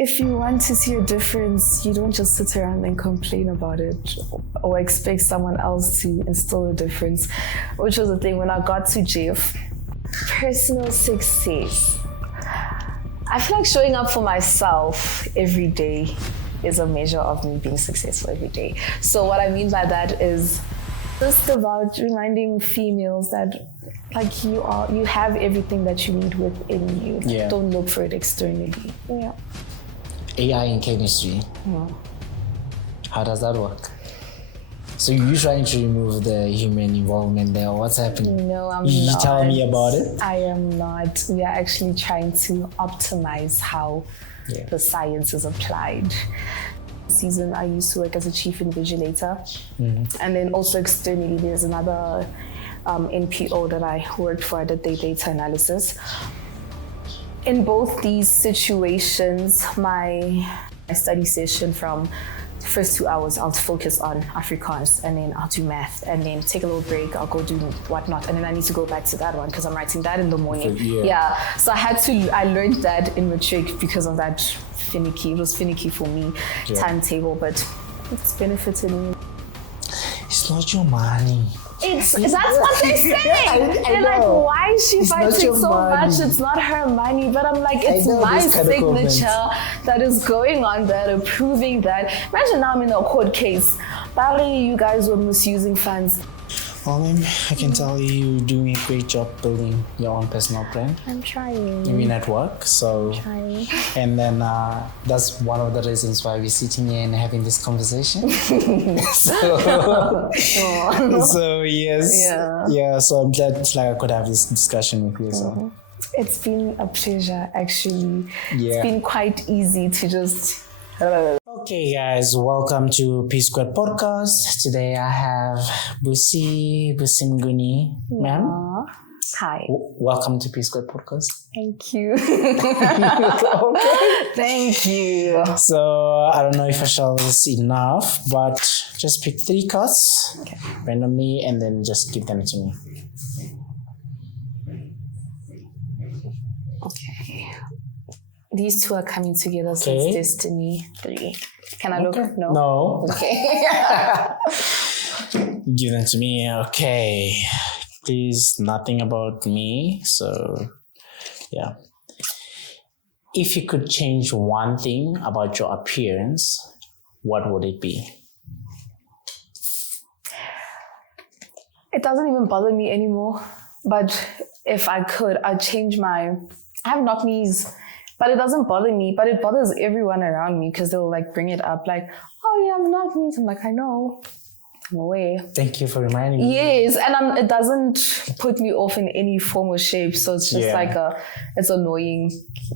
if you want to see a difference, you don't just sit around and complain about it or expect someone else to instill a difference, which was the thing when I got to JF. Personal success. I feel like showing up for myself every day is a measure of me being successful every day. So what I mean by that is just about reminding females that like you have everything that you need within you. Yeah. Don't look for it externally. Yeah. AI in chemistry. Yeah. How does that work? So you're trying to remove the human involvement there. What's happening? No, I'm you not. Tell me about it. I am not. We are actually trying to optimize how the science is applied. Season I used to work as a chief invigilator, and then also externally there's another NPO that I worked for that did data analysis. In both these situations, my study session from the first 2 hours I'll focus on Afrikaans, and then I'll do math, and then take a little break, I'll go do whatnot, and then I need to go back to that one because I'm writing that in the morning. So I learned that in matric because of that it was finicky for me, timetable, but it's benefited me. It's not your money. That's what they say. They're like, why is she fighting so much? It's not her money. But I'm like, it's my signature that is going on that, approving that. Imagine now I'm in a court case. Barry, you guys were misusing funds. Well, I can tell you're doing a great job building your own personal brand. I'm trying. You mean at work, so. I'm trying. And then that's one of the reasons why we're sitting here and having this conversation. So yes. Yeah, so I'm glad I could have this discussion with you. So. It's been a pleasure, actually. Yeah. It's been quite easy to just... Okay, guys, welcome to P Squared Podcast. Today I have Mnguni, ma'am. Hi. Welcome to P Squared Podcast. Thank you. Thank you. So I don't know if I shall this enough, but just pick 3 cards randomly and then just give them to me. Okay. These 2 are coming together, so it's destiny. 3. Can I look? No. No. Okay. Give them to me. Okay. Please, nothing about me. So, yeah. If you could change one thing about your appearance, what would it be? It doesn't even bother me anymore. But if I could, I'd change I have knock knees. But it doesn't bother me, but it bothers everyone around me because they'll like bring it up like, oh yeah, I'm not knees. I'm like, I know. I'm aware. Thank you for reminding me. Yes, and it doesn't put me off in any form or shape. So it's just it's annoying,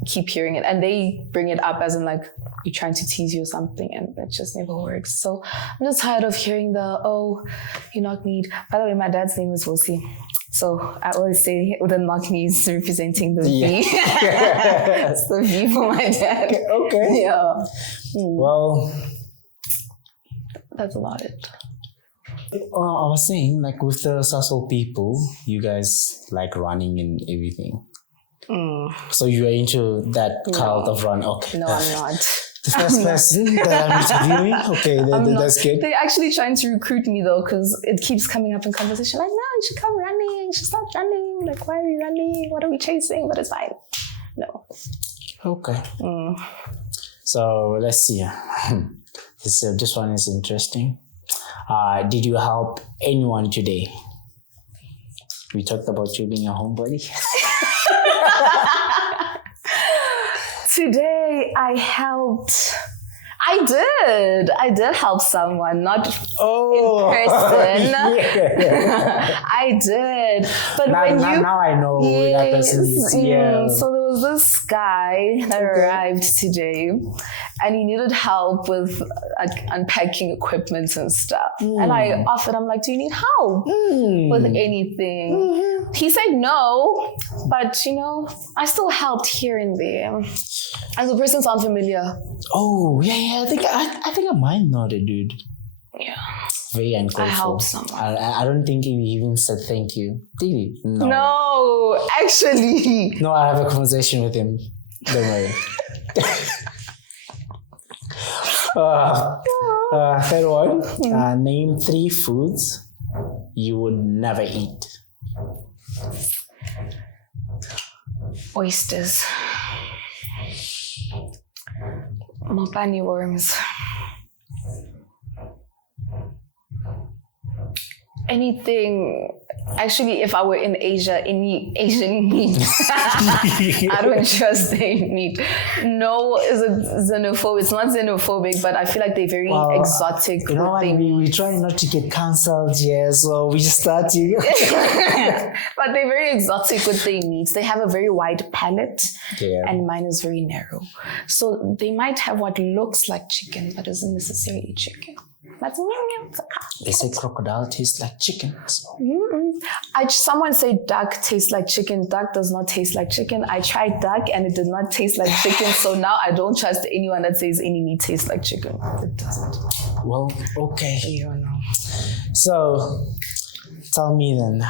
keep hearing it. And they bring it up as in like, you're trying to tease you or something, and it just never works. So I'm just tired of hearing you knock kneed. By the way, my dad's name is Wosi. So I always say the knock knees representing the V. It's the V for my dad. Okay. Yeah. Well, that's about it. I was saying, like with the Sasol people, you guys like running and everything. So you are into that cult of run. Okay. No, I'm not. The first person that I'm interviewing? Okay, that's good. They're actually trying to recruit me though, because it keeps coming up in conversation. Like, no, you should come running. You should start running. Like, why are we running? What are we chasing? But it's fine. No. Okay. So let's see. This one is interesting. Did you help anyone today? We talked about you being a homebody. Today I helped. I did help someone, not in person. I did. But now I know who that person is. Yeah. So there was this guy that arrived today, and he needed help with unpacking equipment and stuff. And I offered, I'm like, do you need help with anything? He said no, but I still helped here and there. And the person sounds familiar. Oh, yeah. I think I might know the dude. Yeah. Very ungrateful. I helped someone. I don't think he even said thank you. Did he? No. No, actually. No, I have a conversation with him. Don't worry. Third one. Name 3 foods you would never eat. Oysters. Mopani worms. Anything. Actually, if I were in Asia, any Asian meat, I don't trust their meat. No, is it xenophobic? It's not xenophobic, but I feel like they're very exotic. You know what? We try not to get cancelled here, so we just starting. But they're very exotic with their meats. They have a very wide palate, and mine is very narrow. So they might have what looks like chicken, but isn't necessarily chicken. They say crocodile tastes like chicken. So. Someone said duck tastes like chicken. Duck does not taste like chicken. I tried duck and it did not taste like chicken. So now I don't trust anyone that says any meat tastes like chicken. It doesn't. Well, okay. You don't know. So tell me then,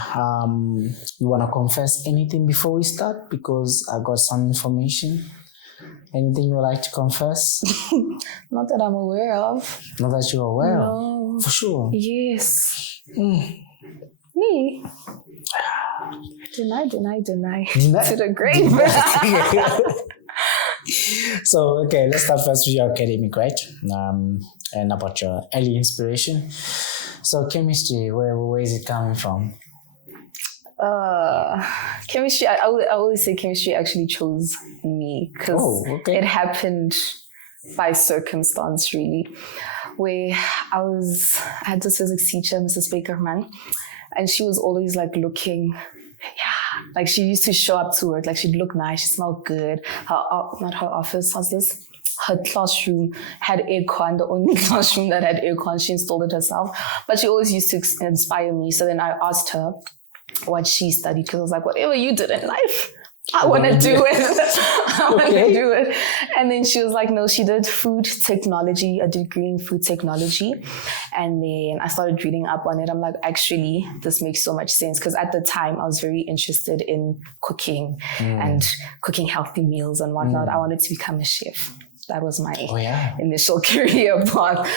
you want to confess anything before we start? Because I got some information. Anything you would like to confess? Not that I'm aware of. Not that you're aware of? For sure. Yes. Me? Deny. To the grave. So, okay, let's start first with your academic, right? And about your early inspiration. So, chemistry, where is it coming from? Chemistry, I always say chemistry actually chose me because it happened by circumstance, really. Where I had this physics teacher, Mrs. Bakerman, and she was always like looking, like she used to show up to work, like she'd look nice, she smelled good. Not her office, how's this? Her classroom had aircon, the only classroom that had aircon, she installed it herself. But she always used to inspire me. So then I asked her what she studied, because I was like, whatever you did in life, I want to do it. I want to do it. And then she was like, no, she did food technology, a degree in food technology. And then I started reading up on it. I'm like, actually, this makes so much sense. Because at the time, I was very interested in cooking and cooking healthy meals and whatnot. I wanted to become a chef. That was my initial career path.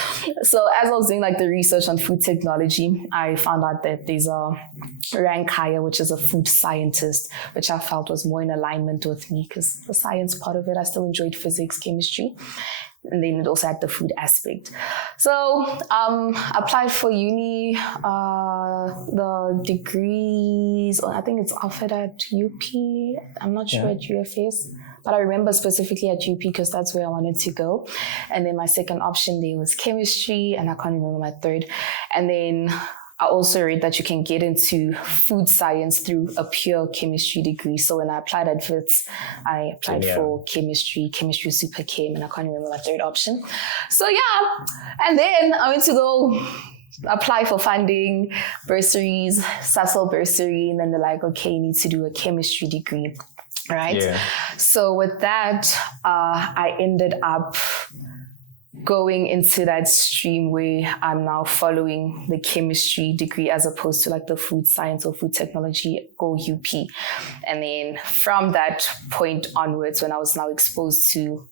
So as I was doing like the research on food technology, I found out that there's a rank higher, which is a food scientist, which I felt was more in alignment with me because the science part of it, I still enjoyed physics, chemistry. And then it also had the food aspect. So applied for uni, the degrees, I think it's offered at UP. I'm not sure at UFS. But I remember specifically at UP because that's where I wanted to go. And then my second option there was chemistry, and I can't remember my third. And then I also read that you can get into food science through a pure chemistry degree. So when I applied at Wits, I applied for chemistry super chem, and I can't remember my third option. So and then I went to go apply for funding, bursaries, Sasol bursary, and then they're like, okay, you need to do a chemistry degree. Right. Yeah. So with that, I ended up going into that stream where I'm now following the chemistry degree as opposed to like the food science or food technology or UP. And then from that point onwards, when I was now exposed to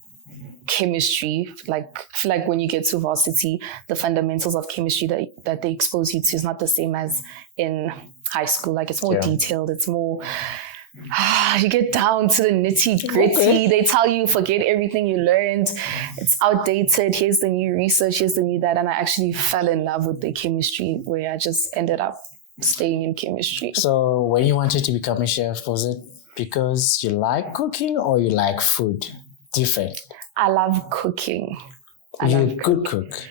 chemistry, like I feel like when you get to varsity, the fundamentals of chemistry that they expose you to is not the same as in high school. Like it's more detailed, it's more you get down to the nitty gritty. They tell you forget everything you learned, it's outdated, here's the new research, here's the new that. And I actually fell in love with the chemistry where I just ended up staying in chemistry. So when you wanted to become a chef, was it because you like cooking or you like food? Different. I love cooking. You're a good cook.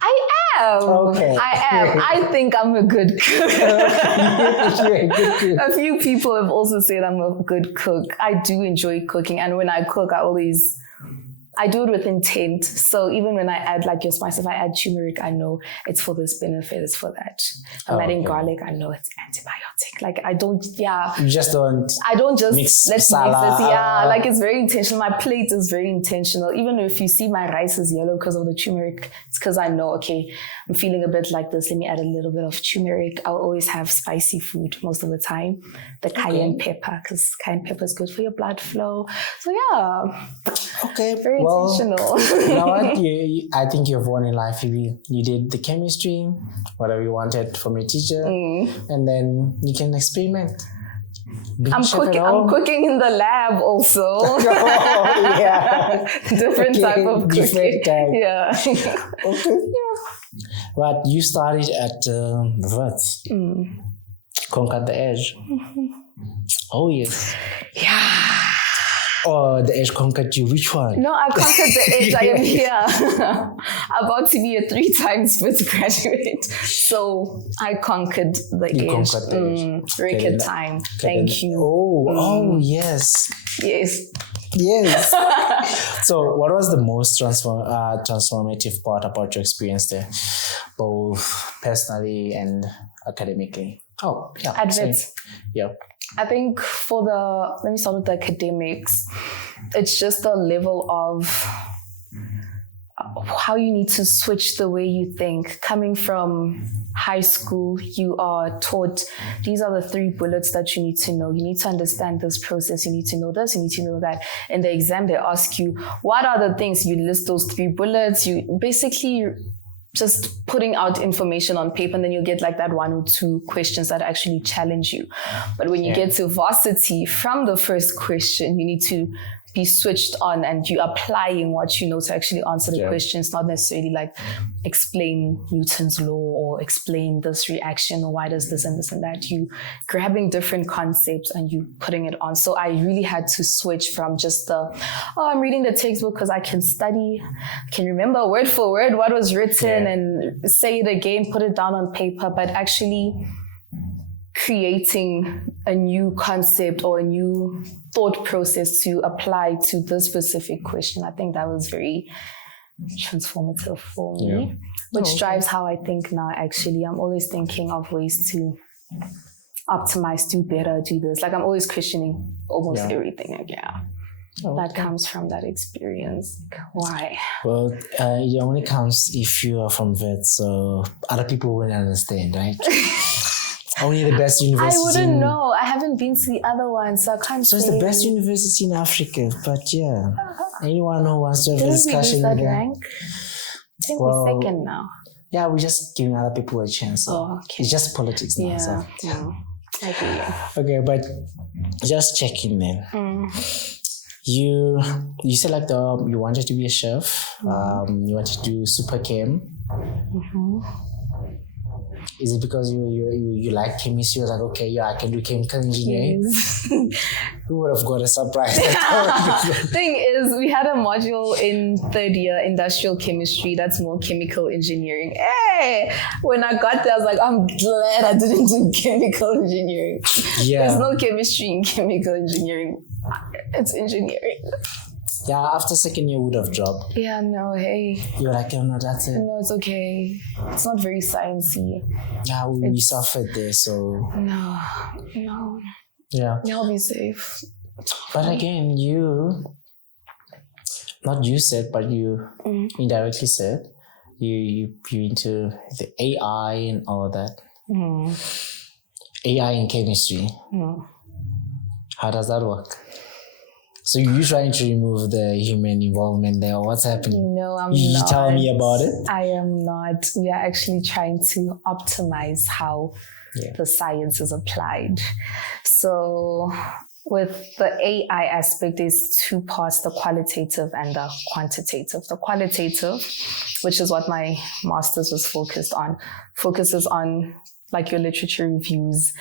I am. Okay. I am. I think I'm a good cook. You're a good cook. A few people have also said I'm a good cook. I do enjoy cooking, and when I cook, I do it with intent. So even when I add like your spice, if I add turmeric, I know it's for this benefit, it's for that. I'm adding garlic, I know it's antibiotic. Like I don't, You just don't. I don't just mix let's salad. mix it. Like it's very intentional. My plate is very intentional. Even if you see my rice is yellow because of the turmeric, it's because I know, okay, I'm feeling a bit like this. Let me add a little bit of turmeric. I'll always have spicy food most of the time. The cayenne pepper, because cayenne pepper is good for your blood flow. So Okay. very computational. You know what? I think you've won in life. You did the chemistry, whatever you wanted from your teacher, and then you can experiment. I'm cooking in the lab also. Oh, yeah. Different type of cooking. Different type. Yeah. Okay. Yeah. But you started at Wits. Conquered the edge. Oh, yes. Yeah. Oh, the edge conquered you. Which one? No, I conquered the edge. I am here. About to be a 3 times Wits graduate. So I conquered the edge. Conquered the edge. Record time. Thank you. Oh, yes. Yes. Yes. So what was the most transformative part about your experience there? Both personally and academically. Oh, yeah. At Wits. Yeah. I think let me start with the academics. It's just the level of how you need to switch the way you think. Coming from high school, you are taught these are the 3 bullets that you need to know. You need to understand this process. You need to know this. You need to know that. In the exam, they ask you, what are the things? You list those 3 bullets. You basically just putting out information on paper, and then you'll get like that 1 or 2 questions that actually challenge you. But when you get to varsity, from the first question, you need to be switched on and you applying what you know to actually answer the questions, not necessarily like explain Newton's law or explain this reaction or why does this and this and that. You grabbing different concepts and you putting it on. So I really had to switch from just I'm reading the textbook because I can study, can remember word for word what was written and say it again, put it down on paper, but actually creating a new concept or a new thought process to apply to this specific question. I think that was very transformative for me, which drives how I think now. Actually, I'm always thinking of ways to optimize, do better, do this. Like I'm always questioning almost everything. That comes from that experience. Why? Well, it only comes if you are from Wits, so other people won't understand, right? Only the best university. I wouldn't know. I haven't been to the other ones, so I can't say. So it's the best university in Africa, but anyone who wants to have a discussion with that rank? I think we're second now. Yeah, we're just giving other people a chance. So it's just politics now. Okay, but just checking then. You said like you wanted to be a chef. You wanted to do super chem. Is it because you like chemistry? You're like, okay, I can do chemical engineering. Yes. Who would have got a surprise? Thing is, we had a module in 3rd year, industrial chemistry. That's more chemical engineering. Hey, when I got there, I was like, I'm glad I didn't do chemical engineering. Yeah. There's no chemistry in chemical engineering. It's engineering. Yeah, after 2nd year would have dropped. Yeah, no, hey. You're like, oh no, that's it. No, it's okay. It's not very sciencey. Yeah, we suffered there, so. No. Yeah. I'll be safe. But again, not you said, but you indirectly said, you into the AI and all of that. AI in chemistry. How does that work? So you're trying to remove the human involvement there. What's happening? No, I'm not. You tell me about it? I am not. We are actually trying to optimize how the science is applied. So with the AI aspect, there's 2 parts, the qualitative and the quantitative. The qualitative, which is what my master's was focuses on like your literature reviews,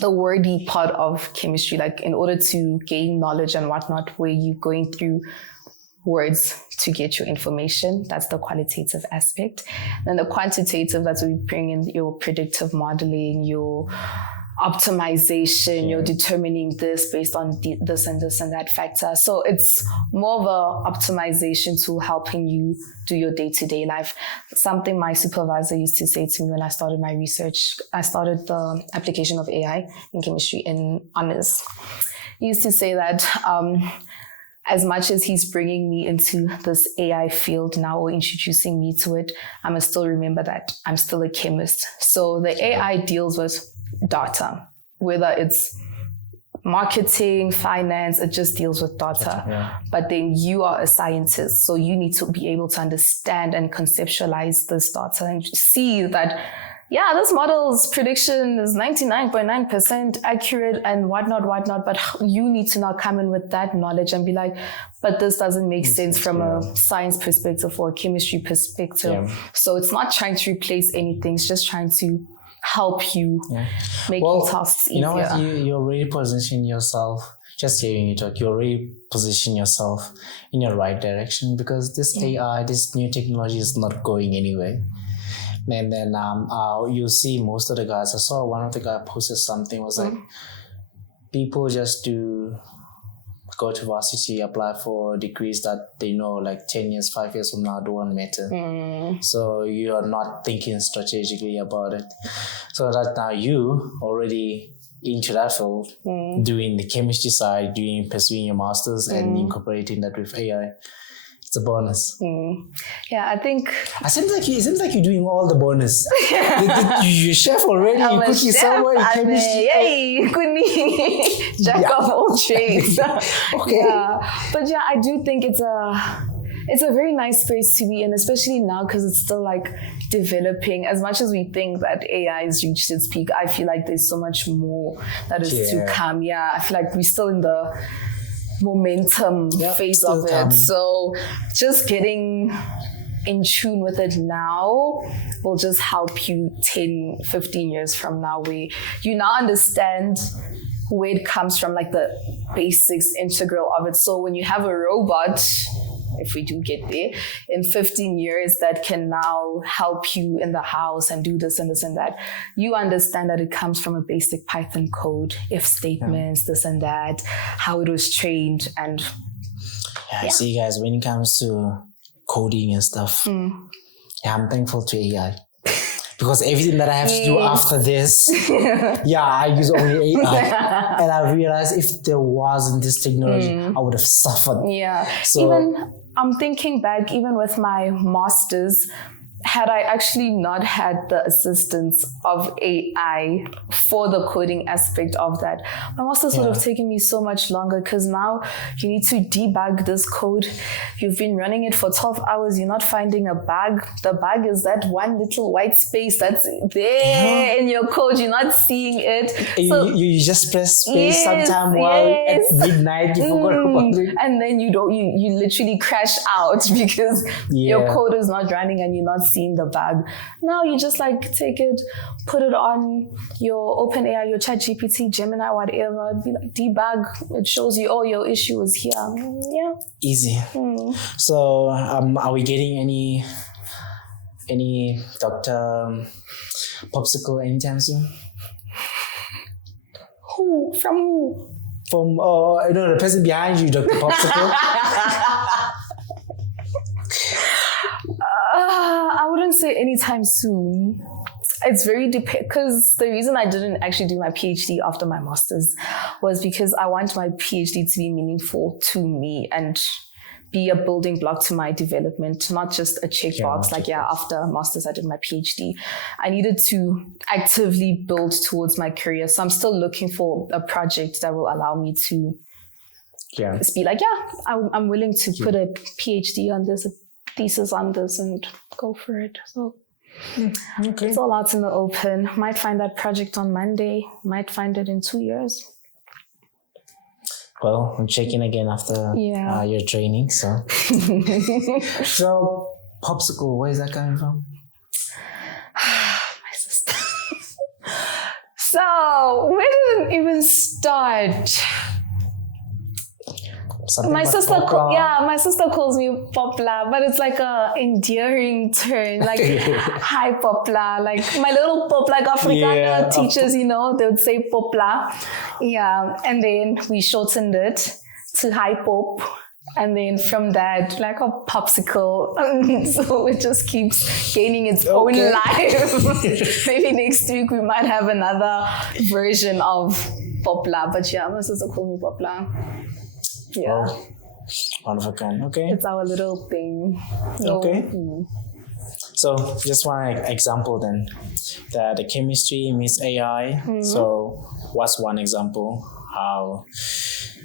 the wordy part of chemistry, like in order to gain knowledge and whatnot, where you're going through words to get your information. That's the qualitative aspect. And the quantitative, that's where we bring in your predictive modeling, your optimization, you're determining this based on this and this and that factor. So it's more of a optimization tool helping you do your day-to-day life. Something my supervisor used to say to me when I started my research, I started the application of AI in chemistry in honors. He used to say that as much as he's bringing me into this AI field now or introducing me to it, I must still remember that I'm still a chemist. So the AI deals with data, whether it's marketing, finance, it just deals with data. Yeah. But then you are a scientist, so you need to be able to understand and conceptualize this data and see that, yeah, this model's prediction is 99.9% accurate and whatnot, but you need to now come in with that knowledge and be like, but this doesn't make sense from a science perspective or a chemistry perspective. Yeah. So it's not trying to replace anything, it's just trying to help you make your tasks easier. You know what, you already position yourself, just hearing you talk, you already position yourself in the right direction, because this AI, this new technology is not going anywhere. And then you'll see most of the guys, I saw one of the guys posted something, was like, people just go to varsity, apply for degrees that they know like 10 years, 5 years from now don't matter. So you are not thinking strategically about it. So that now you already into that field, doing the chemistry side, pursuing your masters and incorporating that with AI. It's a bonus. Yeah, I think it seems like you're doing all the bonus. You're chef already. I'm you're cooking somewhere in chemistry. Yay, Mnguni, jack of all trades. Okay. Yeah, but yeah, I do think it's a very nice space to be in, especially now because it's still like developing. As much as we think that AI has reached its peak, I feel like there's so much more that is to come. Yeah, I feel like we're still in the momentum phase of it. Coming. So just getting in tune with it now will just help you 10, 15 years from now, where you now understand where it comes from, like the basics integral of it. So when you have a robot, if we do get there, in 15 years that can now help you in the house and do this and this and that, you understand that it comes from a basic Python code, if statements, this and that, how it was trained. And I see, guys, when it comes to coding and stuff, I'm thankful to AI. Because everything that I have to do after this, I use only AI. And I realized if there wasn't this technology, I would have suffered. Yeah. So I'm thinking back, even with my master's, had I actually not had the assistance of AI for the coding aspect of that, my master's would have taken me so much longer, because now you need to debug this code. You've been running it for 12 hours. You're not finding a bug. The bug is that one little white space that's there in your code. You're not seeing it. So, you just press space sometime while at midnight you forgot about it. And then you literally crash out because your code is not running and you're not seeing the bug. Now you just like take it, put it on your OpenAI, your ChatGPT, Gemini, whatever, be like debug. It shows you, your issue is here. Easy. So are we getting any Dr. Popsicle anytime soon? Who? From who? From the person behind you, Dr. Popsicle. I wouldn't say anytime soon. It's very because the reason I didn't actually do my PhD after my master's was because I want my PhD to be meaningful to me and be a building block to my development, not just a checkbox. After master's, I did my PhD. I needed to actively build towards my career. So I'm still looking for a project that will allow me to just be like, I'm willing to put a PhD on this, thesis on this, and go for it. So it's all out in the open. Might find that project on Monday, might find it in 2 years. Well, I'm checking again after your training. So so Popsicle, where is that coming from? My sister. So where did it even start? My sister calls me Popla, but it's like a endearing term, like hi Popla, like my little Pop, like Afrikaner teachers, they would say Popla, and then we shortened it to hi Pop, and then from that, like a popsicle, so it just keeps gaining its own life. Maybe next week we might have another version of Popla, but my sister called me Popla. Yeah. Oh, one of a kind. Okay. It's our little thing. Okay. So just one example then. The chemistry meets AI. So what's one example? how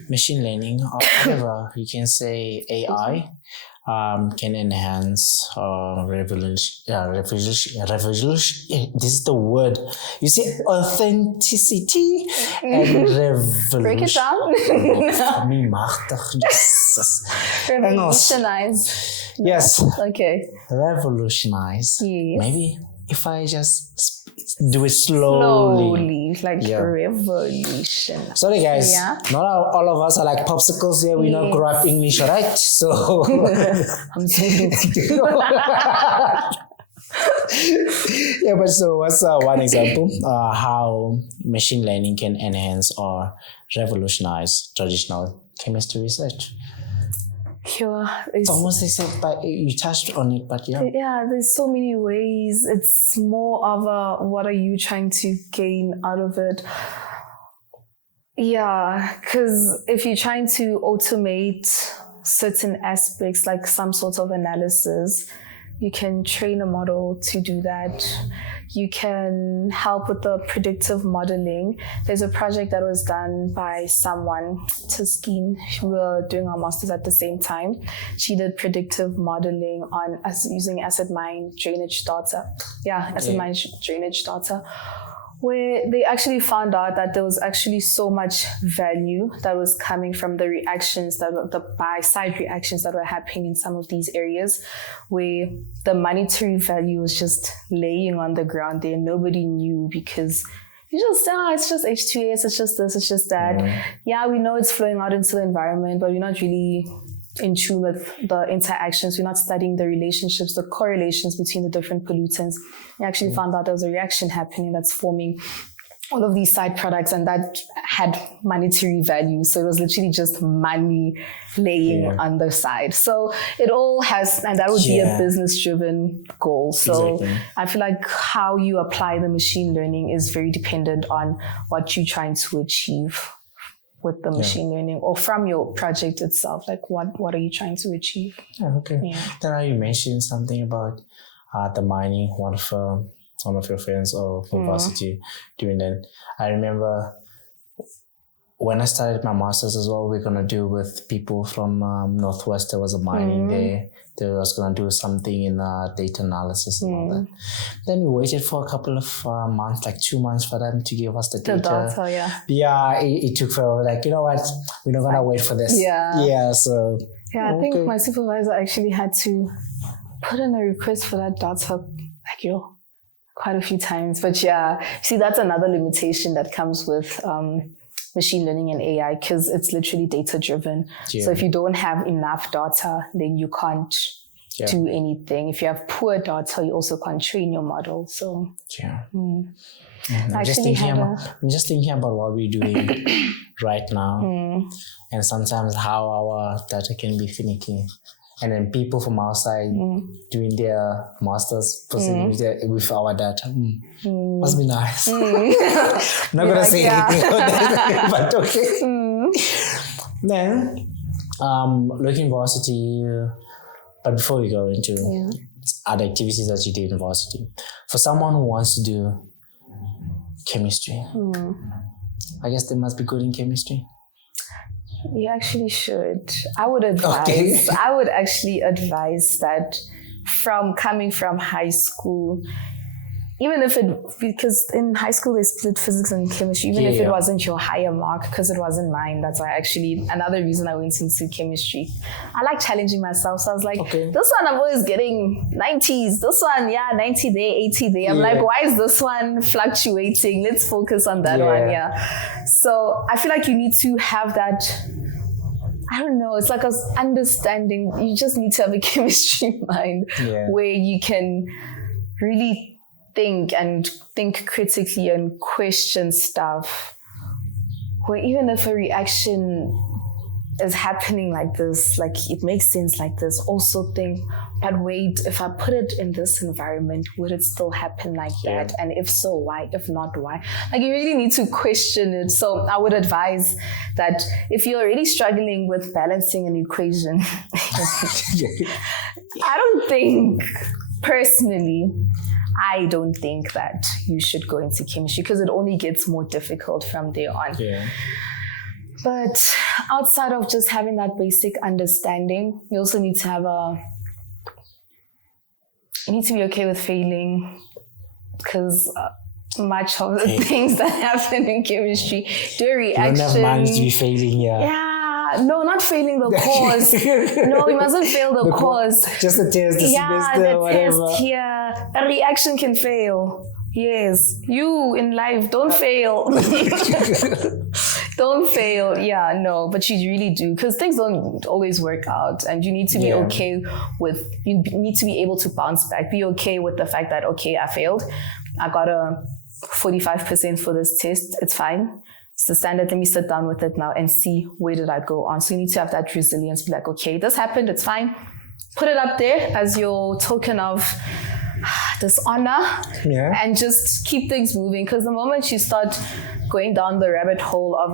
machine learning, or whatever you can say, AI, can enhance revolution. This is the word. You see, authenticity and revolution. Break it down. Revolutionize. Yes. Okay. Revolutionize. Yes. Maybe if I just do it slowly. Like revolution. Sorry guys, not all of us are like popsicles here. We not grow up English, right? So I'm so yeah, but so what's one example how machine learning can enhance or revolutionize traditional chemistry research? Sure. It's almost like but you touched on it, but yeah, there's so many ways. It's more of a what are you trying to gain out of it? Yeah, because if you're trying to automate certain aspects, like some sort of analysis, you can train a model to do that. You can help with the predictive modeling. There's a project that was done by someone, Tuskeen. We were doing our masters at the same time. She did predictive modeling on using acid mine drainage data. Mine drainage data, where they actually found out that there was actually so much value that was coming from the reactions, the by-side reactions that were happening in some of these areas, where the monetary value was just laying on the ground there. Nobody knew because you just, it's just H2S, it's just this, it's just that. Yeah, we know it's flowing out into the environment, but we're not really in tune with the interactions. We're not studying the relationships, the correlations between the different pollutants. We actually found out there was a reaction happening that's forming all of these side products, and that had monetary value. So it was literally just money laying on the side. So it all has, and that would be a business-driven goal. So I feel like how you apply the machine learning is very dependent on what you're trying to achieve with the machine learning, or from your project itself. Like what are you trying to achieve? Then you mentioned something about the mining, one of your friends or university doing that. I remember when I started my master's as well, we're gonna do with people from Northwest. There was a mining there. They was gonna do something in data analysis and all that. Then we waited for a couple of months, like 2 months, for them to give us the data. It took forever. Like, you know what? We're not gonna wait for this. So I think my supervisor actually had to put in a request for that data, quite a few times. But see, that's another limitation that comes with machine learning and AI, because it's literally data driven. So if you don't have enough data, then you can't do anything. If you have poor data, you also can't train your model. So I'm just thinking about what we're doing right now, and sometimes how our data can be finicky. And then people from outside doing their masters proceeding with our data. Must be nice. Not gonna say anything about that, but okay. Then, looking varsity, but before we go into other activities that you did in varsity, for someone who wants to do chemistry, I guess they must be good in chemistry. You actually should. I would actually advise that from coming from high school, even if because in high school they split physics and chemistry, even if it wasn't your higher mark, because it wasn't mine. That's why another reason I went into chemistry. I like challenging myself. So I was like, this one I'm always getting 90s. This one, 90 there, 80 there. I'm like, why is this one fluctuating? Let's focus on that one. So I feel like you need to have that, I don't know, it's like a understanding. You just need to have a chemistry mind where you can really think critically and question stuff, where even if a reaction is happening like this, like it makes sense like this, also think, but wait, if I put it in this environment, would it still happen like that? And if so, why? If not, why? Like you really need to question it. So I would advise that if you're already struggling with balancing an equation, I don't think that you should go into chemistry, because it only gets more difficult from there on. But outside of just having that basic understanding, you also need to you need to be okay with failing, because much of the things that happen in chemistry do reaction. You don't have minds to be failing, No, not failing the course. No, you mustn't fail the course. Just the test, the semester, whatever. Test, a reaction can fail. Yes, you in life, don't fail. Don't fail. Yeah, no, but you really do, because things don't always work out, and you need to be okay with, you need to be able to bounce back. Be okay with the fact that, okay, I failed. I got a 45% for this test. It's fine. It's the standard. Let me sit down with it now and see where did I go on. So you need to have that resilience. Be like, okay, this happened. It's fine. Put it up there as your token of dishonor, and just keep things moving. Because the moment you start going down the rabbit hole of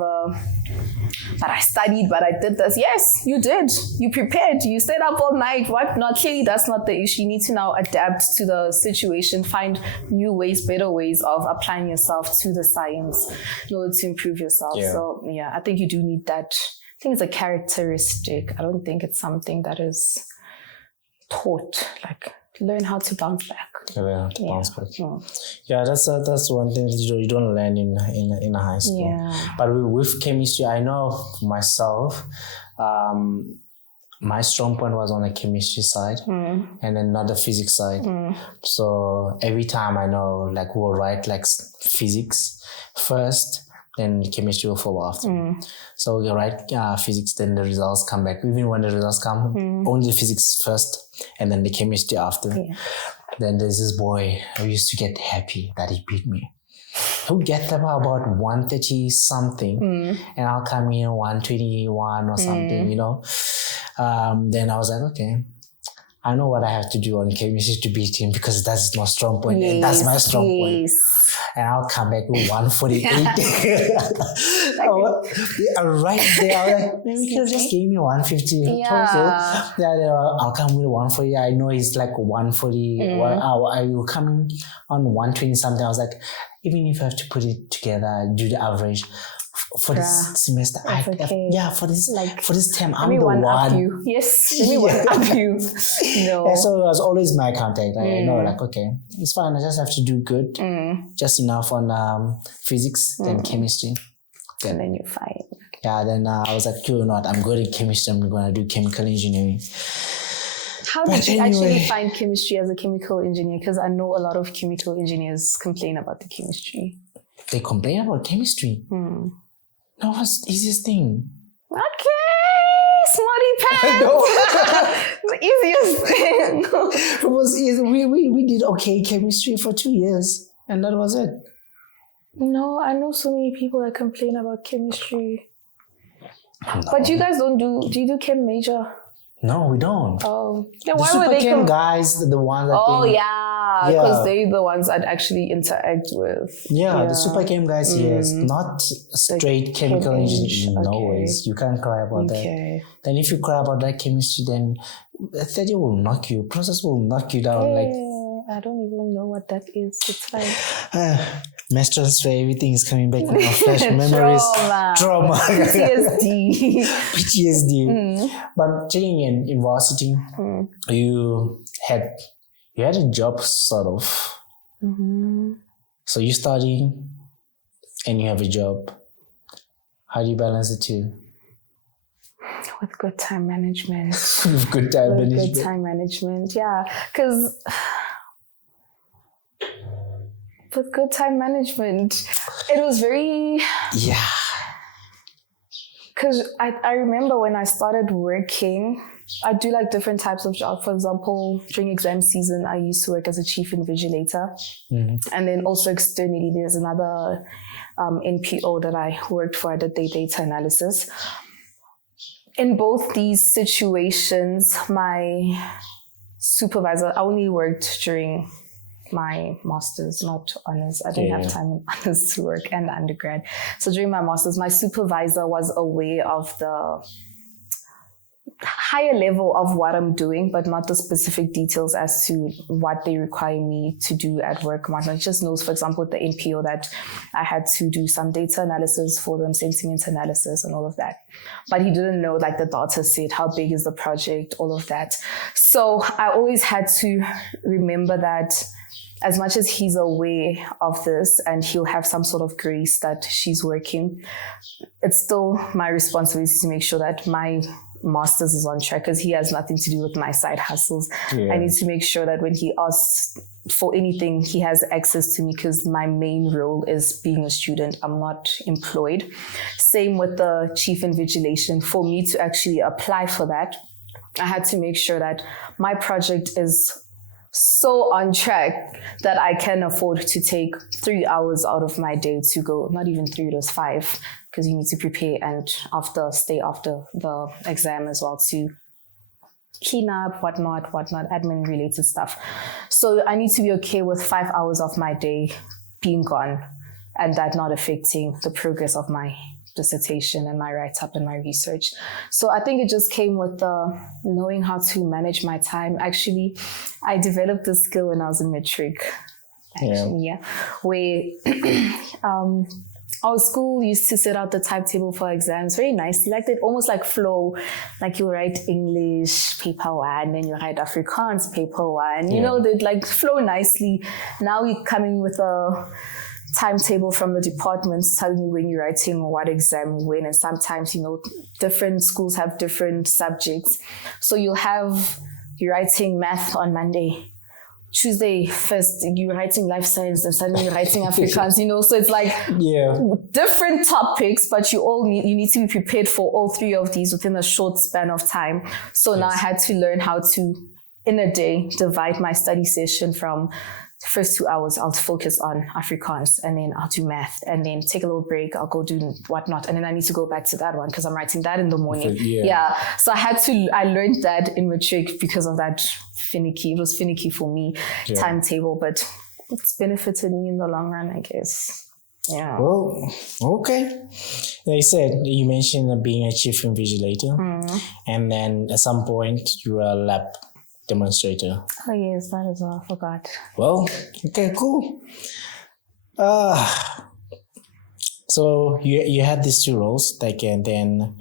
but I studied, but I did this. Yes, you did. You prepared. You stayed up all night. What? Not clearly, that's not the issue. You need to now adapt to the situation, find new ways, better ways of applying yourself to the science in order to improve yourself. So I think you do need that. I think it's a characteristic. I don't think it's something that is taught. Like, learn how to bounce back. Bounce back. Yeah, that's one thing that you don't learn in a high school. But with chemistry, I know myself, my strong point was on the chemistry side, and then not the physics side. So every time I know, like, we'll write like physics first, then chemistry will follow after. So we write physics, then the results come back. Even when the results come, only physics first, and then the chemistry after. Then there's this boy who used to get happy that he beat me. He would get about 130 something, and I'll come in 121 or something, you know. Then I was like, okay, I know what I have to do on chemistry to beat him, because that's my strong point, and that's my strong point. And I'll come back with 148. Right there, I was like, maybe you could have just gave me 150. I'll come with 140. I know it's like 140. I will come on 120 something. I was like, even if I have to put it together, do the average for this semester, for this term, I'm the one. Up you. Yes, let me one up you. No. So it was always my contact. I know, like, okay, it's fine. I just have to do good, just enough on physics, then chemistry, and then you're fine. Yeah, then I was like, you know what? I'm good at chemistry. I'm going to do chemical engineering. How did you actually find chemistry as a chemical engineer? Because I know a lot of chemical engineers complain about the chemistry. They complain about chemistry? No, what's the easiest thing? Okay, smarty pants. The easiest thing. It was easy. We did okay chemistry for 2 years, and that was it. No, I know so many people that complain about chemistry. No. But you guys don't do you do chem major? No, we don't. Oh. Yeah, why were they chem guys, the ones that because they're the ones I'd actually interact with. Yeah, the super chem guys, yes. Not straight chemical engineering. No ways. You can't cry about that. Then if you cry about that chemistry, then that will knock you. Process will knock you down. I don't even know what that is. It's fine. Mass transfer, everything is coming back now. Flash memories, trauma, PTSD. But chilling in varsity, you had a job sort of. So you study and you have a job. How do you balance the two? With good time management. With good time management. Good time management, yeah. Because with good time management, it was very... Yeah. Because I remember when I started working, I do like different types of jobs. For example, during exam season, I used to work as a chief invigilator. And then also externally, there's another NPO that I worked for. I did their data analysis. In both these situations, my supervisor, I only worked during my master's, not honors. I didn't have time in honors to work and undergrad. So during my master's, my supervisor was aware of the higher level of what I'm doing, but not the specific details as to what they require me to do at work. He just knows, for example, with the NPO that I had to do some data analysis for them, sentiment analysis and all of that. But he didn't know like the data set, how big is the project, all of that. So I always had to remember that as much as he's aware of this and he'll have some sort of grace that she's working, it's still my responsibility to make sure that my master's is on track, because he has nothing to do with my side hustles. Yeah. I need to make sure that when he asks for anything, he has access to me, because my main role is being a student. I'm not employed. Same with the chief invigilation. For me to actually apply for that, I had to make sure that my project is so on track that I can afford to take 3 hours out of my day to go, not even 3, it was 5, because you need to prepare and stay after the exam as well to clean up, whatnot, admin related stuff. So I need to be okay with 5 hours of my day being gone and that not affecting the progress of my dissertation and my write-up and my research. So I think it just came with knowing how to manage my time. Actually, I developed this skill when I was in matric. Where our school used to set out the timetable for exams very nicely. Like they'd almost like flow. Like you write English paper 1, then you write Afrikaans paper 1. You know, they'd like flow nicely. Now we're coming with a timetable from the departments telling you when you're writing what exam when, and sometimes, you know, different schools have different subjects. So you're writing math on Monday. Tuesday, first, you're writing life science, and suddenly you're writing Afrikaans, you know, so it's like different topics, but you need to be prepared for all 3 of these within a short span of time. So now I had to learn how to, in a day, divide my study session from first 2 hours, I'll focus on Afrikaans, and then I'll do math, and then take a little break, I'll go do whatnot, and then I need to go back to that one because I'm writing that in the morning. So I learned that in matric because of that it was finicky for me, timetable, but it's benefited me in the long run, I guess. Yeah. Well, okay. You mentioned being a chief invigilator, and then at some point you were a lab demonstrator. Oh yes, that is all. I forgot. Well, okay, cool. So you had these 2 roles, like, and then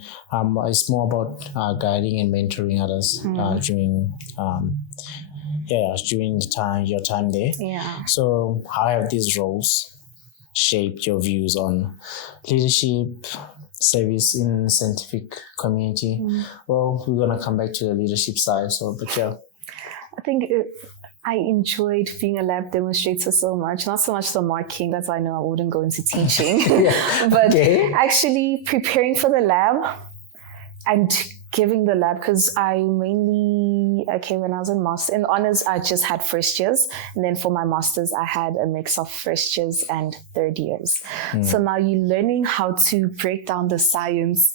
it's more about guiding and mentoring others during your time there. Yeah. So how have these roles shaped your views on leadership, service in scientific community? Well, we're gonna come back to the leadership side. I think I enjoyed being a lab demonstrator so much. Not so much the marking, that's why I know I wouldn't go into teaching. But actually preparing for the lab and giving the lab, because when I was in honors, I just had first years. And then for my masters, I had a mix of first years and third years. So now you're learning how to break down the science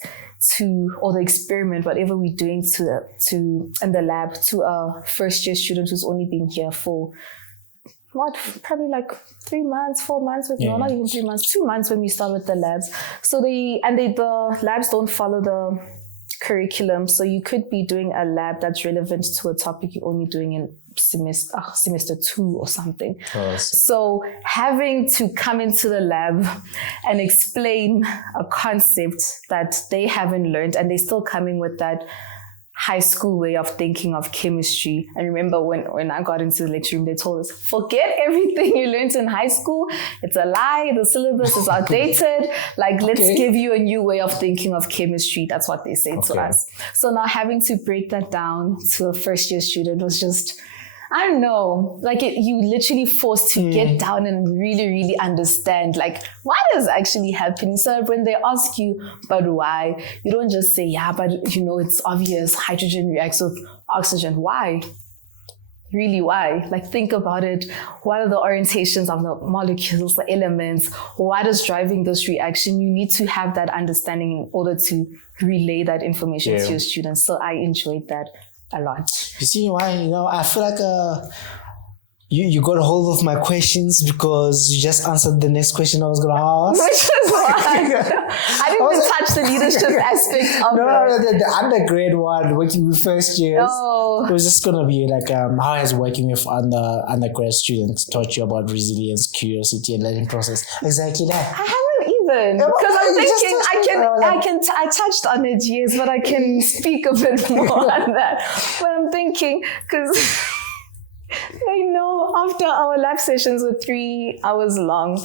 or the experiment, whatever we're doing in the lab, to a first year student who's only been here for probably like 3 months, 4 months, not even 3 months, 2 months when we start with the labs. So the labs don't follow the curriculum. So you could be doing a lab that's relevant to a topic you're only doing in semester 2 or something. So having to come into the lab and explain a concept that they haven't learned, and they're still coming with that high school way of thinking of chemistry. And remember when I got into the lecture room, they told us, forget everything you learned in high school. It's a lie. The syllabus is outdated. Let's give you a new way of thinking of chemistry. That's what they said to us. So now having to break that down to a first year student was just, I don't know, you literally forced to get down and really, really understand, what is actually happening. So when they ask you, but why? You don't just say, but it's obvious, hydrogen reacts with oxygen. Why? Really, why? Think about it. What are the orientations of the molecules, the elements? What is driving this reaction? You need to have that understanding in order to relay that information to your students. So I enjoyed that a lot. You see why, I feel like You got hold of my questions because you just answered the next question I was going to ask. Which was what? I didn't even touch the leadership aspect of the undergrad one, working with first years. Oh. It was just going to be like, how has working with undergrad students taught you about resilience, curiosity, and learning process? Exactly that. I haven't even, because I'm thinking I touched on it, yes, but I can speak a bit more on that. But I'm thinking, because they know after our lab sessions were 3 hours long,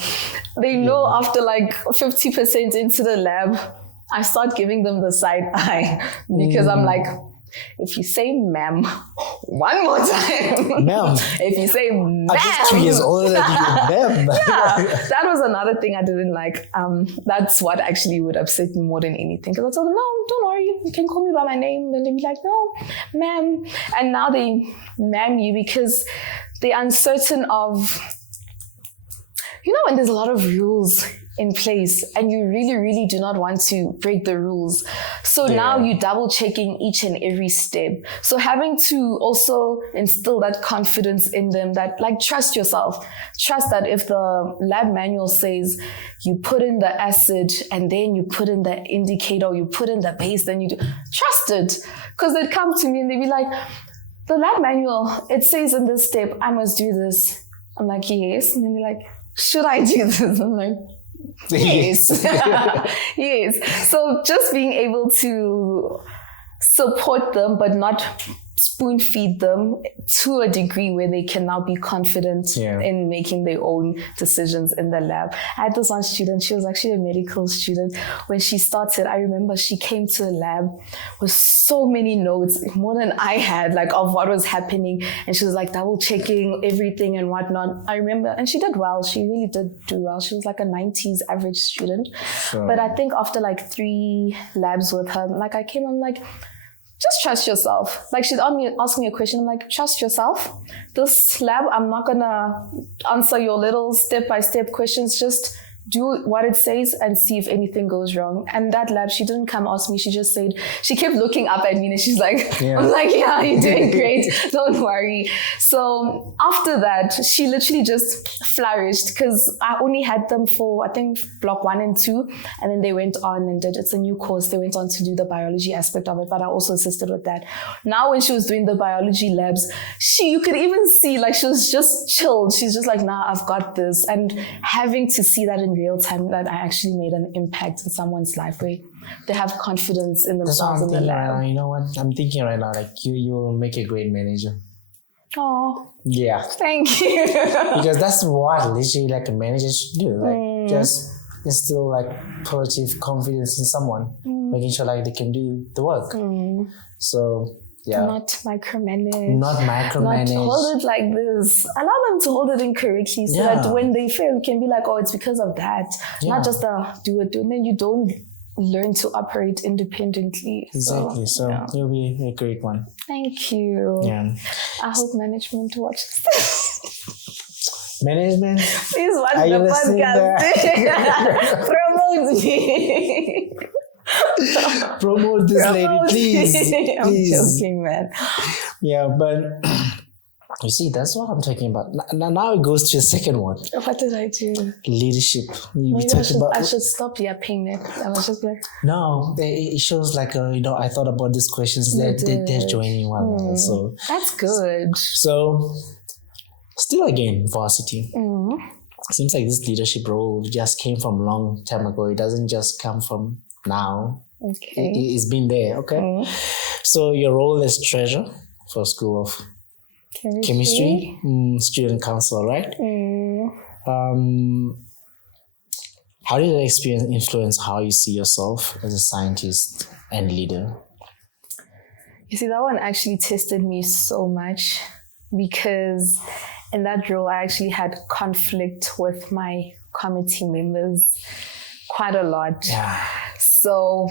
they know after like 50% into the lab, I start giving them the side eye because I'm like, if you say ma'am one more time, ma'am. If you say ma'am, I'm just 2 years older than you, ma'am. Yeah, that was another thing I didn't like. That's what actually would upset me more than anything. Because I told them, no, don't worry, you can call me by my name. And they'd be like, no, ma'am. And now they ma'am you because they're uncertain of, when there's a lot of rules in place and you really, really do not want to break the rules. So now you're double checking each and every step. So having to also instill that confidence in them that like, trust yourself. Trust that if the lab manual says you put in the acid and then you put in the indicator, or you put in the base, then you do, trust it. Because they'd come to me and they'd be like, the lab manual, it says in this step, I must do this. I'm like, yes. And then they're like, should I do this? I'm like, yes. Yes. So just being able to support them, but not spoon feed them to a degree where they can now be confident in making their own decisions in the lab. I had this one student, she was actually a medical student. When she started, I remember she came to the lab with so many notes, more than I had, like of what was happening. And she was like double checking everything and whatnot. I remember, and she did well. She really did do well. She was like a 90s average student. Sure. But I think after like 3 labs with her, like I came, I'm like, just trust yourself. Like she'd ask me a question. I'm like, trust yourself. This lab, I'm not gonna answer your little step-by-step questions. Just do what it says and see if anything goes wrong. And that lab, she didn't come ask me. She just said, she kept looking up at me and she's like, I'm like, yeah, you're doing great. Don't worry. So after that, she literally just flourished because I only had them for, I think, block 1 and 2. And then they went on and it's a new course. They went on to do the biology aspect of it, but I also assisted with that. Now, when she was doing the biology labs, you could even see like she was just chilled. She's just like, nah, I've got this. And having to see that in real time, that I actually made an impact in someone's life where they have confidence in themselves in the lab. Right now, you know what? I'm thinking right now, like you will make a great manager. Oh. Yeah. Thank you. Because that's what literally like a manager should do. Like just instill like positive confidence in someone, making sure like they can do the work. So yeah. Not micromanage. Not hold it like this. Allow them to hold it incorrectly so that when they fail, you can be like, oh, it's because of that. Not just do it. And then you don't learn to operate independently. Exactly. So you'll be a great one. Thank you. Yeah. I hope management watches this. Management? Please watch the podcast. Promote me. Promote this lady, please. I'm joking, man. Yeah, but you see, that's what I'm talking about. Now it goes to the second one. What did I do? Leadership. I should stop yapping it. I was just like... No, it shows like, I thought about these questions. They're joining one. So that's good. So, still again, varsity. Seems like this leadership role just came from long time ago. It doesn't just come from now. Okay. It's been there, okay? So your role as treasurer for School of Chemistry, student council, right? How did that experience influence how you see yourself as a scientist and leader? You see, that one actually tested me so much because in that role, I actually had conflict with my committee members quite a lot. Yeah. So,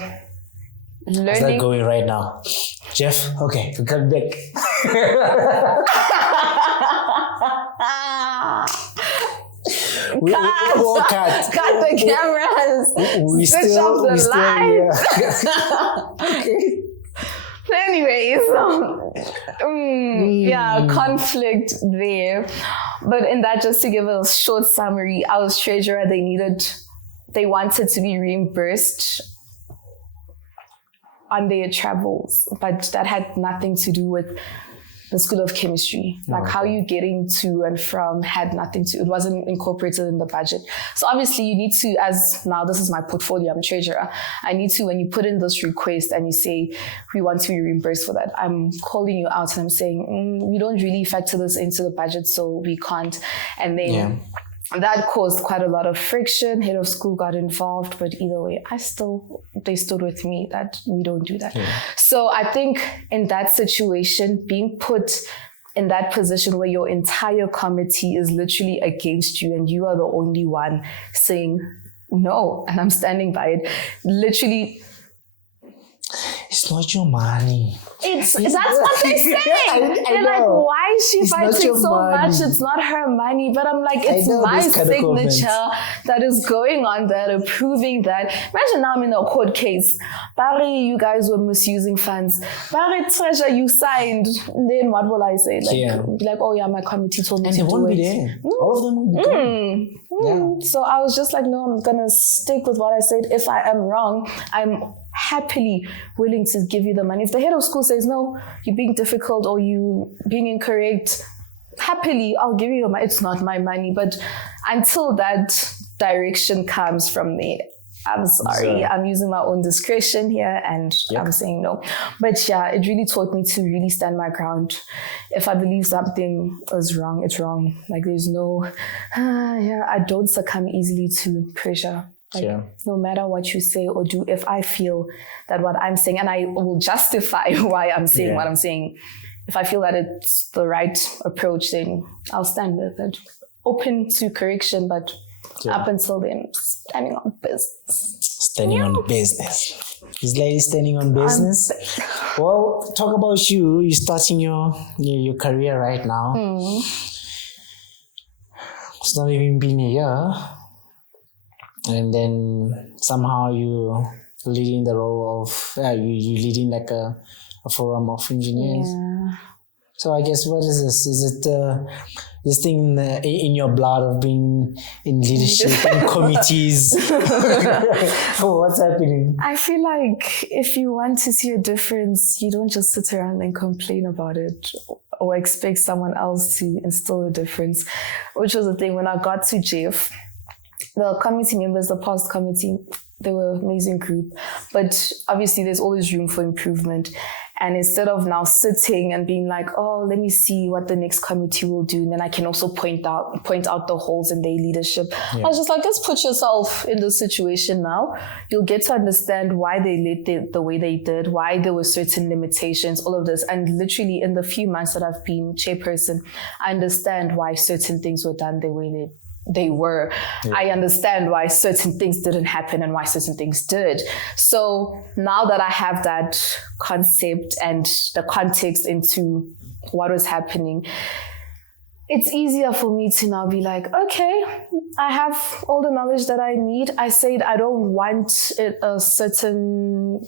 learning... How's that going right now? Jeff? Okay, we come back. Cut the cameras. Switch off the lights. Okay. Anyways, yeah, conflict there. But in that, just to give a short summary, I was treasurer. They wanted to be reimbursed on their travels, but that had nothing to do with the School of Chemistry. Like how you getting to and from had nothing to, it wasn't incorporated in the budget. So obviously you need to, as now this is my portfolio, I'm treasurer, I need to, when you put in this request and you say, we want to be reimbursed for that, I'm calling you out and I'm saying, we don't really factor this into the budget, so we can't. And then that caused quite a lot of friction. Head of school got involved, but either way, they stood with me that we don't do that. So I think in that situation, being put in that position where your entire committee is literally against you and you are the only one saying no, and I'm standing by it, literally. It's not your money. That's what they say. They're like, why is she fighting so much? It's not her money. But I'm like, it's my signature that is going on that, approving that. Imagine now I'm in a court case. Barry, you guys were misusing funds. Barry, treasure, you signed. Then what will I say? Be like, oh yeah, my committee told me to do it. And they won't be there. All of them will be there. So I was just like, no, I'm going to stick with what I said. If I am wrong, I'm happily willing to give you the money. If the head of school says, no, you're being difficult or you being incorrect, happily, I'll give you your money. It's not my money. But until that direction comes from there, I'm sorry. I'm using my own discretion here and I'm saying no. But yeah, it really taught me to really stand my ground. If I believe something is wrong, it's wrong. Like there's no, I don't succumb easily to pressure. No matter what you say or do, if I feel that what I'm saying, and I will justify why I'm saying what I'm saying, if I feel that it's the right approach, then I'll stand with it. Open to correction, but up until then, standing on business. Standing on business. This lady standing on business. Well, talk about you. You're starting your career right now. It's not even been a year. And then somehow you leading the role of, you leading like a forum of engineers. Yeah. So I guess what is this? Is it this thing in your blood of being in leadership and committees? What's happening? I feel like if you want to see a difference, you don't just sit around and complain about it or expect someone else to instill a difference, which was the thing when I got to JF. The committee members, the past committee, they were an amazing group. But obviously there's always room for improvement. And instead of now sitting and being like, oh, let me see what the next committee will do, and then I can also point out the holes in their leadership. I was just like, just put yourself in this situation now. You'll get to understand why they led the way they did, why there were certain limitations, all of this. And literally in the few months that I've been chairperson, I understand why certain things were done the way they were. I understand why certain things didn't happen and why certain things did. So now that I have that concept and the context into what was happening, it's easier for me to now be like, okay, I have all the knowledge that I need. I said I don't want the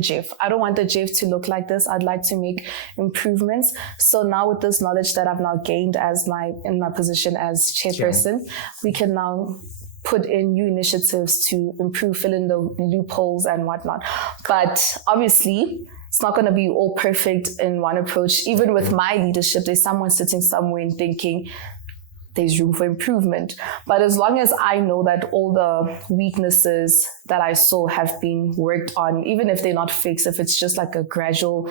JIF. I don't want the JIF to look like this. I'd like to make improvements. So now with this knowledge that I've now gained in my position as chairperson, we can now put in new initiatives to improve, fill in the loopholes and whatnot. But obviously, it's not going to be all perfect in one approach. Even with my leadership, there's someone sitting somewhere and thinking there's room for improvement. But as long as I know that all the weaknesses that I saw have been worked on, even if they're not fixed, if it's just like a gradual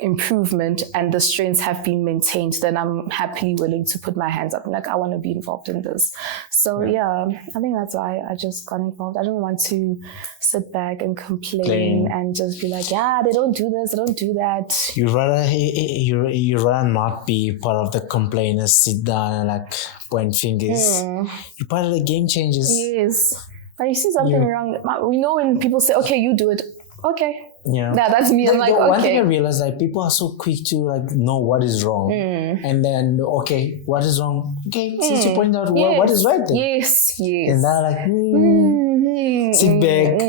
improvement and the strengths have been maintained, then I'm happily willing to put my hands up. Like, I want to be involved in this. So I think that's why I just got involved. I don't want to sit back and complain and just be like, they don't do this, they don't do that. You rather not be part of the complainers, sit down and like point fingers. You're part of the game changers. Yes. But you see something wrong. We know when people say, okay, you do it. Okay. Yeah, that's me. I'm like, okay. One thing I realized, like, people are so quick to like know what is wrong, and then what is wrong? Okay, since you point out what is right then. Yes. And they're like, sit back.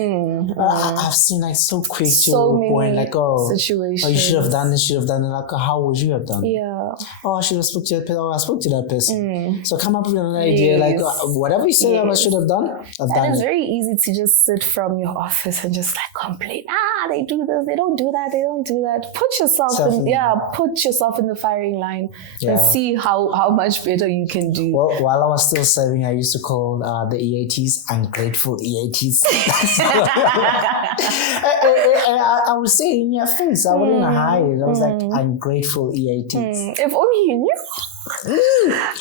I've seen like so quick to So many point like, situations. you should have done this, like, how would you have done it? Yeah. Oh, I should have spoke to that person. Oh, I spoke to that person. So come up with an idea, like whatever you said I should have done, I've done it's it. very easy to just sit from your office and just like complain. They do this, they don't do that, they don't do that. Put yourself in the firing line and see how much better you can do. Well, while I was still serving, I used to call the EATs ungrateful EATs. I would say it in your face. I wouldn't hide it. I was like, ungrateful EATs. If only you knew.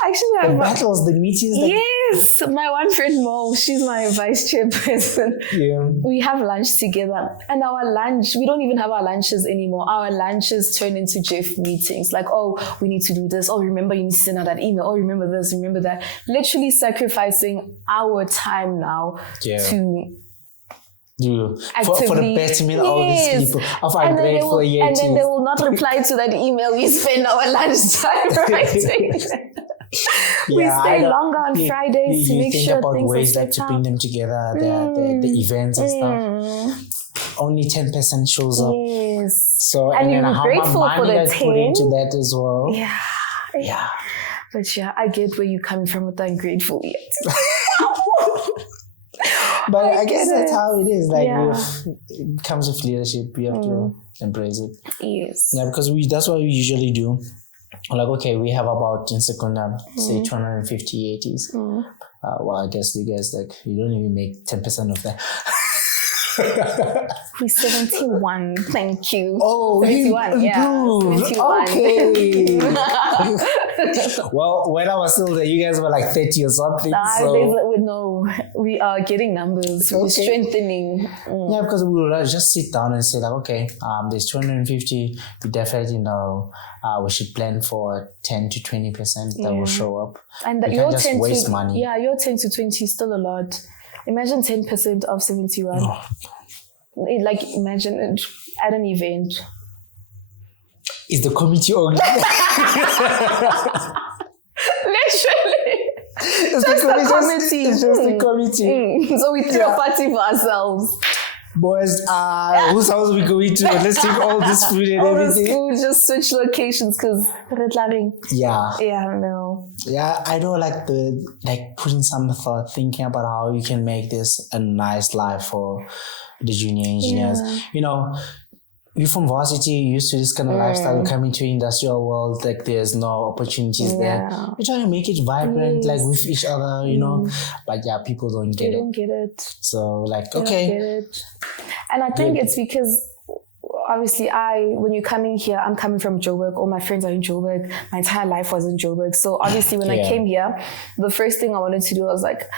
Actually, the battles, the meetings. Yes, my one friend Mo, she's my vice chairperson. Yeah. We have lunch together, and our lunch, we don't even have our lunches anymore. Our lunches turn into Jeff meetings. Like, oh, we need to do this. Oh, remember you need to send out that email. Oh, remember this, remember that. Literally sacrificing our time now to for the betterment of all these people of our grateful EATs. And then they will not reply to that email we spend our lunchtime writing. We stay longer on Fridays to make sure things ways are like to bring them together, the events and stuff. Only 10% shows up. Yes. So and then how much money that's put into that as well. Yeah. But I get where you're coming from with the ungrateful EATs. But I guess that's how it is. Like, it comes with leadership. We have to embrace it. Yes. Yeah, because that's what we usually do. Like, okay, we have about in Secunda, say 250 EATs. Well, I guess you guys, like, you don't even make 10% of that. We're 71, thank you. Oh, 71, you 71. Okay. Well, when I was still there, you guys were like 30 or something. No, we are getting numbers. We're strengthening. Yeah, because we will just sit down and say like, okay, there's 250. We definitely know we should plan for 10 to 20% that will show up. And that your 10 waste money. Yeah, your 10 to 20 is still a lot. Imagine 10% of 71. Like, imagine it at an event. Is the committee organized? Literally. It's just the committee. It's just the committee. So we threw a party for ourselves. Boys, whose house we going to? Let's take all this food and everything. Food, just switch locations because Yeah, no. Yeah, I know, like putting some thought, thinking about how you can make this a nice life for the junior engineers. You know, you from varsity, you're used to this kind of lifestyle. You come into industrial world, like there's no opportunities there. We're trying to make it vibrant, like with each other, you know. But people don't get it. They don't get it. So like, They okay. don't get it. And I think it's because obviously when you're coming here, I'm coming from Joburg. All my friends are in Joburg. My entire life was in Joburg. So obviously when I came here, the first thing I wanted to do was like,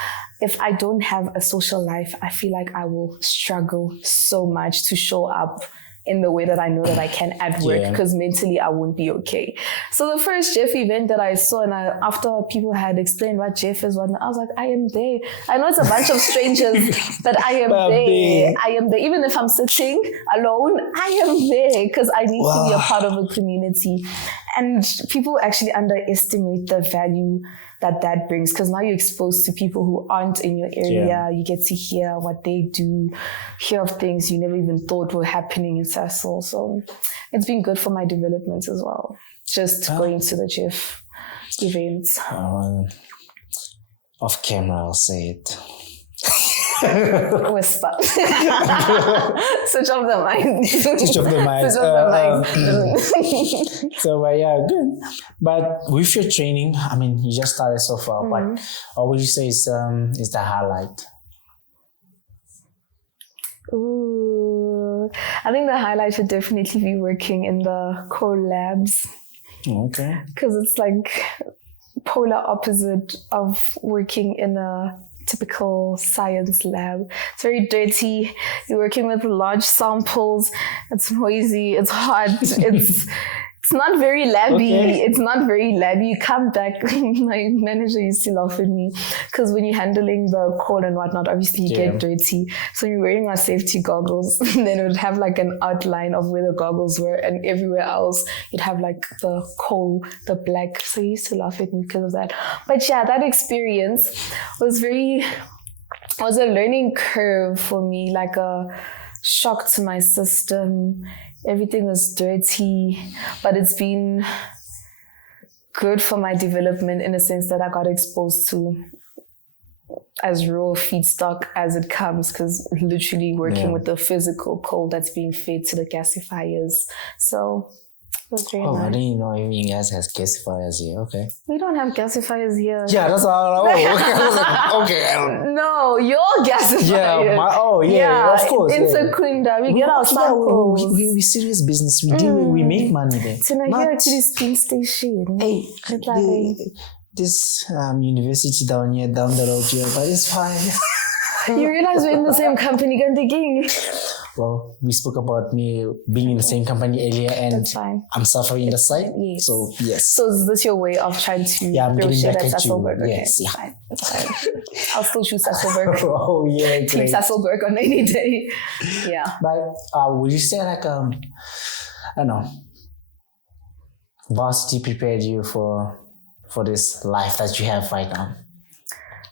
if I don't have a social life, I feel like I will struggle so much to show up in the way that I know that I can at work, because mentally I won't be okay. So the first Jeff event that I saw, and after people had explained what Jeff is, I was like, I am there. I know it's a bunch of strangers, but I am there. I am there. Even if I'm sitting alone, I am there because I need to be a part of a community. And people actually underestimate the value that brings, because now you're exposed to people who aren't in your area. You get to hear what they do, hear of things you never even thought were happening in Sasol. So it's been good for my development as well, just going to the Jeff events. Off camera, I'll say it. Whisper. Switch off the mind. Switch off the mind. So, good. But with your training, I mean, you just started so far, but what would you say is the highlight? Ooh, I think the highlight should definitely be working in the core labs. Okay. Because it's like polar opposite of working in a typical science lab. It's very dirty. You're working with large samples. It's noisy. It's hot. It's not very labby. Okay. It's not very labby. You come back. My manager used to laugh at me because when you're handling the code and whatnot, obviously you get dirty. So you're wearing our safety goggles, and then it would have like an outline of where the goggles were, and everywhere else you'd have like the coal, the black. So he used to laugh at me because of that. But that experience was very it was a learning curve for me, like a shock to my system. Everything was dirty, but it's been good for my development in a sense that I got exposed to as raw feedstock as it comes, because literally working with the physical coal that's being fed to the gasifiers. So it was very nice. I didn't know you guys has gasifiers here. Okay. We don't have gasifiers here. Yeah, that's all. Okay. No, your gasifiers. Yeah, of course. In Secunda, we get our samples. We serious business. We deal. We make money there. So now here to the steam station. Hey, this university down the road here, but it's fine. You realize we're in the same company, Gandiging. Well, we spoke about me being in the same company earlier, and that's fine. I'm suffering the side. Yes. So yes. So is this your way of trying to I'm getting back at you. Okay. Yes, yeah. Fine. That's fine. I'll still choose Sasselberg. Oh yeah, Keep great. Sasselberg on any day. Yeah. But would you say like I don't know, varsity prepared you for this life that you have right now?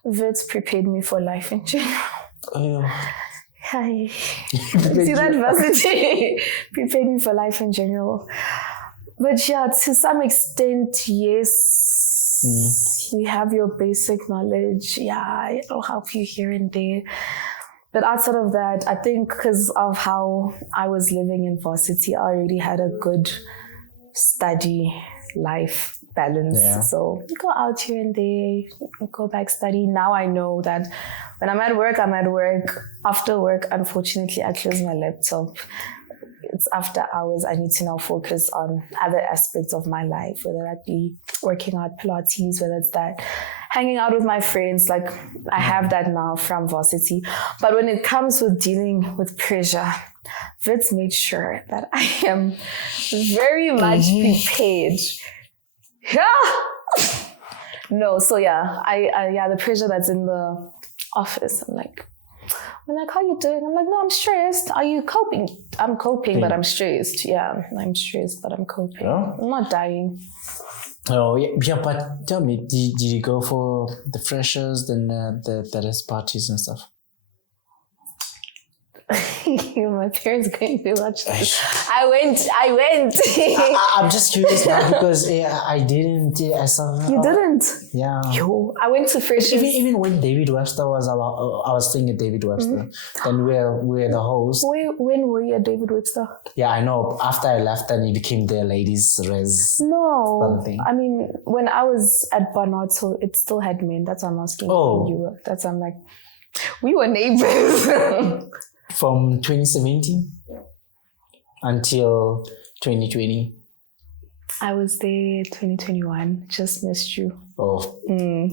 Wits prepared me for life in general. Hi. See that varsity prepared me for life in general. But yeah, to some extent, yes, you have your basic knowledge. Yeah, it'll help you here and there. But outside of that, I think because of how I was living in varsity, I already had a good study life balance. Yeah. So go out here and there, go back study. Now I know that when I'm at work, I'm at work. After work, unfortunately, I close my laptop. It's after hours. I need to now focus on other aspects of my life, whether that be working out Pilates, whether it's that hanging out with my friends. Like I have that now from varsity. But when it comes with dealing with pressure, Wits made sure that I am very much prepared. Yeah. No, so yeah, I the pressure that's in the office. I'm like, how you doing? I'm like, no, I'm stressed. Are you coping? I'm coping, but I'm stressed. Yeah, I'm stressed, but I'm coping. Yeah. I'm not dying. Oh yeah, but tell me, did you go for the freshers, then the rest parties and stuff? My parents couldn't do much. I went. I'm just curious now because I didn't. I saw. You didn't? Yeah. Yo, I went to freshers. Even when David Webster was about, I was staying at David Webster. Then we're the host. When were you at David Webster? Yeah, I know. After I left, then it became the ladies' res. No, something. I mean when I was at Barnard, so it still had men. That's why I'm asking. Oh, you were. That's why I'm like, we were neighbors. From 2017 until 2020. I was there 2021. Just missed you. Oh.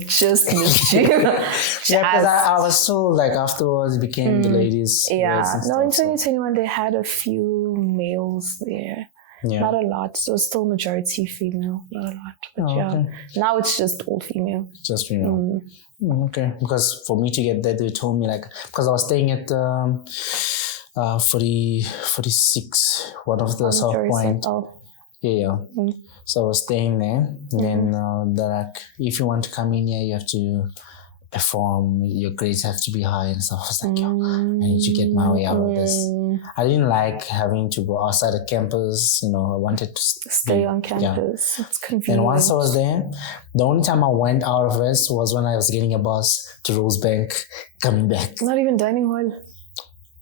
Just missed you. Yeah, because I was so like afterwards it became the ladies. Yeah. No, in 2021 they had a few males there. Yeah. Not a lot. So still majority female. Not a lot. But okay. Now it's just all female. Just female. Okay. Because for me to get there, they told me like, because I was staying at 46, one of the South Point. Yeah. So I was staying there. Then they're like, if you want to come in here, you have to perform, your grades have to be high and stuff. I was like, yo, I need to get my way out of this. I didn't like having to go outside the campus. You know, I wanted to stay on campus. It's convenient. And once I was there, the only time I went out of West was when I was getting a bus to Rosebank, coming back. Not even dining hall?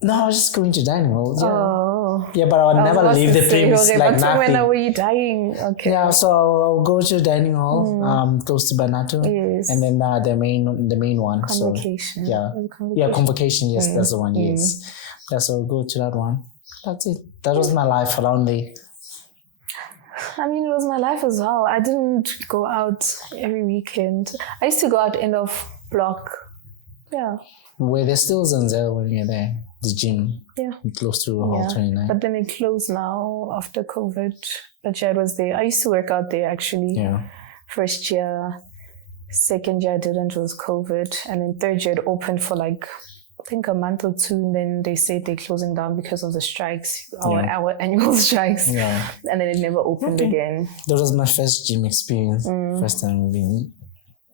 No, I was just going to dining hall. Yeah. Oh. Yeah, but I would never leave the place like nothing. When were you dying? Okay. Yeah, so I'll go to dining hall, close to Banato. Yes. And then the main one. Convocation. So, yeah, convocation. Yes, that's the one. Yes. Yeah, so I'll go to that one. That's it. That was my life around there. I mean, it was my life as well. I didn't go out every weekend. I used to go out end of block. Yeah. Were there still Zanzel when you're there? The gym? Yeah. Close to Hall 29. But then it closed now after COVID. But yeah, it was there. I used to work out there actually. Yeah. First year. Second year I didn't, it was COVID. And then third year it opened for like, I think a month or two. And then they said they're closing down because of the strikes, our annual strikes. Yeah. And then it never opened again. That was my first gym experience. First time being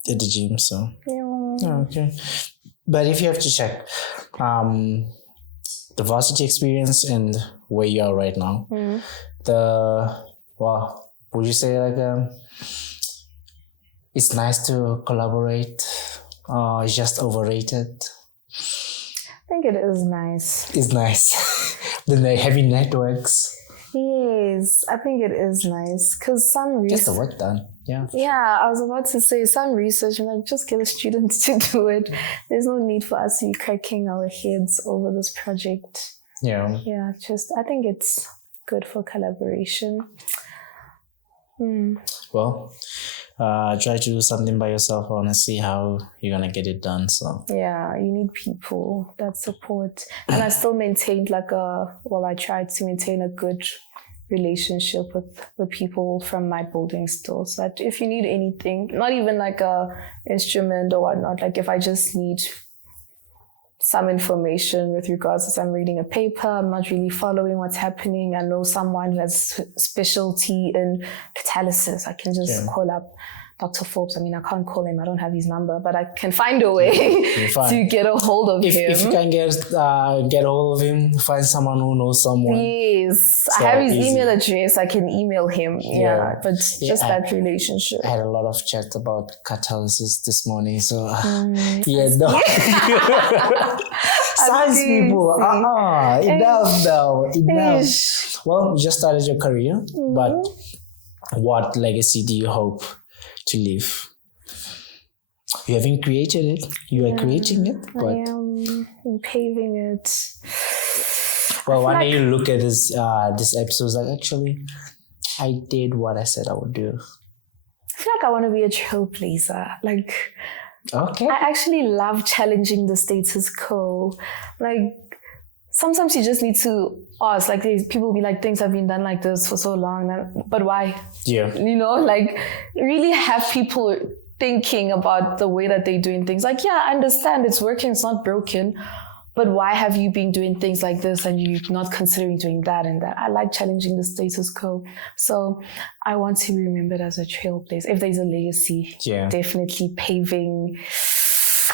at the gym, so. Yeah. Oh, okay. But if you have to check the varsity experience and where you are right now, would you say like it's nice to collaborate? It's just overrated? I think it is nice. It's nice. Then they heavy networks. Yes, I think it is nice because some research. Just the work done. Yeah. Yeah, I was about to say some research, like just get the students to do it. There's no need for us to be cracking our heads over this project. Yeah. Yeah, I think it's good for collaboration. Well, try to do something by yourself. I want to see how you're going to get it done. So yeah, you need people that support. And I still maintained I tried to maintain a good relationship with the people from my building still. So that if you need anything, not even like a instrument or whatnot, like if I just need some information with regards to I'm reading a paper, I'm not really following what's happening. I know someone who has specialty in catalysis. I can just call up Dr. Forbes. I mean, I can't call him. I don't have his number, but I can find a way to get a hold of him. If you can get a hold of him, find someone who knows someone. Yes. So I have his email address. I can email him. Yeah. But just that relationship. I had a lot of chat about catalysis this morning. So, Science people. Enough now. Enough. Well, you just started your career, but what legacy do you hope to leave? You haven't created it. You are creating it. But I am paving it. Well, one day you look at this episode like, actually, I did what I said I would do. I feel like I want to be a trailblazer. Like, okay. I actually love challenging the status quo. Like, sometimes you just need to ask, like people will be like, things have been done like this for so long, but why? Yeah. You know, like really have people thinking about the way that they're doing things. Like, yeah, I understand it's working, it's not broken, but why have you been doing things like this and you're not considering doing that and that? I like challenging the status quo. So I want to be remembered as a trailblazer. If there's a legacy, definitely paving.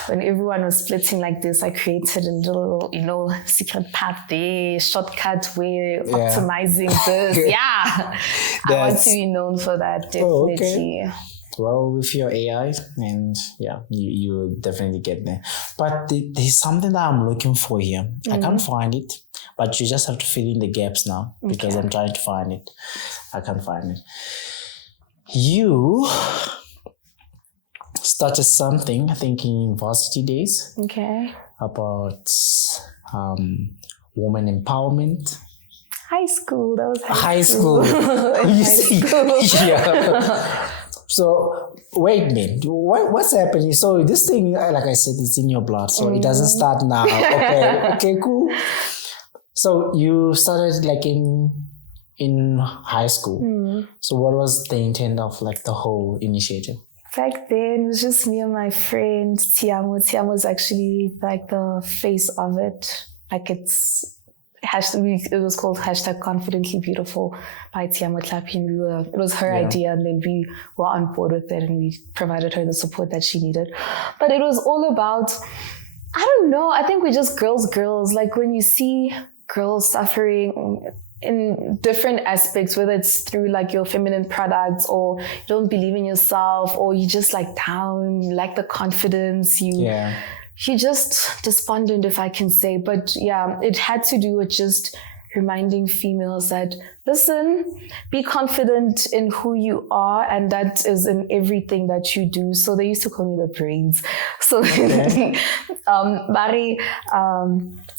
When everyone was splitting like this, I created a little, secret path there, shortcut way, optimizing this. Yeah. I want to be known for that, definitely. Oh, okay. Well, with your AI, and you will definitely get there. But there's something that I'm looking for here. I can't find it, but you just have to fill in the gaps now because I'm trying to find it. I can't find it. You started something, I think, in university days. Okay. About women empowerment. High school. That was high school. You see? Yeah. So, wait a minute. What's happening? So, this thing, like I said, it's in your blood. So, it doesn't start now. Okay, cool. So, you started like in high school. So, what was the intent of like the whole initiative? Back then, it was just me and my friend, Tiamo. Tiamo was actually like the face of it. Like it was called #ConfidentlyBeautiful by Tiamo Tlapin. It was her idea, and then we were on board with it, and we provided her the support that she needed. But it was all about, I don't know, I think we're just girls. Like when you see girls suffering in different aspects, whether it's through like your feminine products or you don't believe in yourself or you just like down, you lack the confidence, you're just despondent, if I can say. But yeah, it had to do with just reminding females that, listen, be confident in who you are, and that is in everything that you do. So they used to call me the brains. So Barry,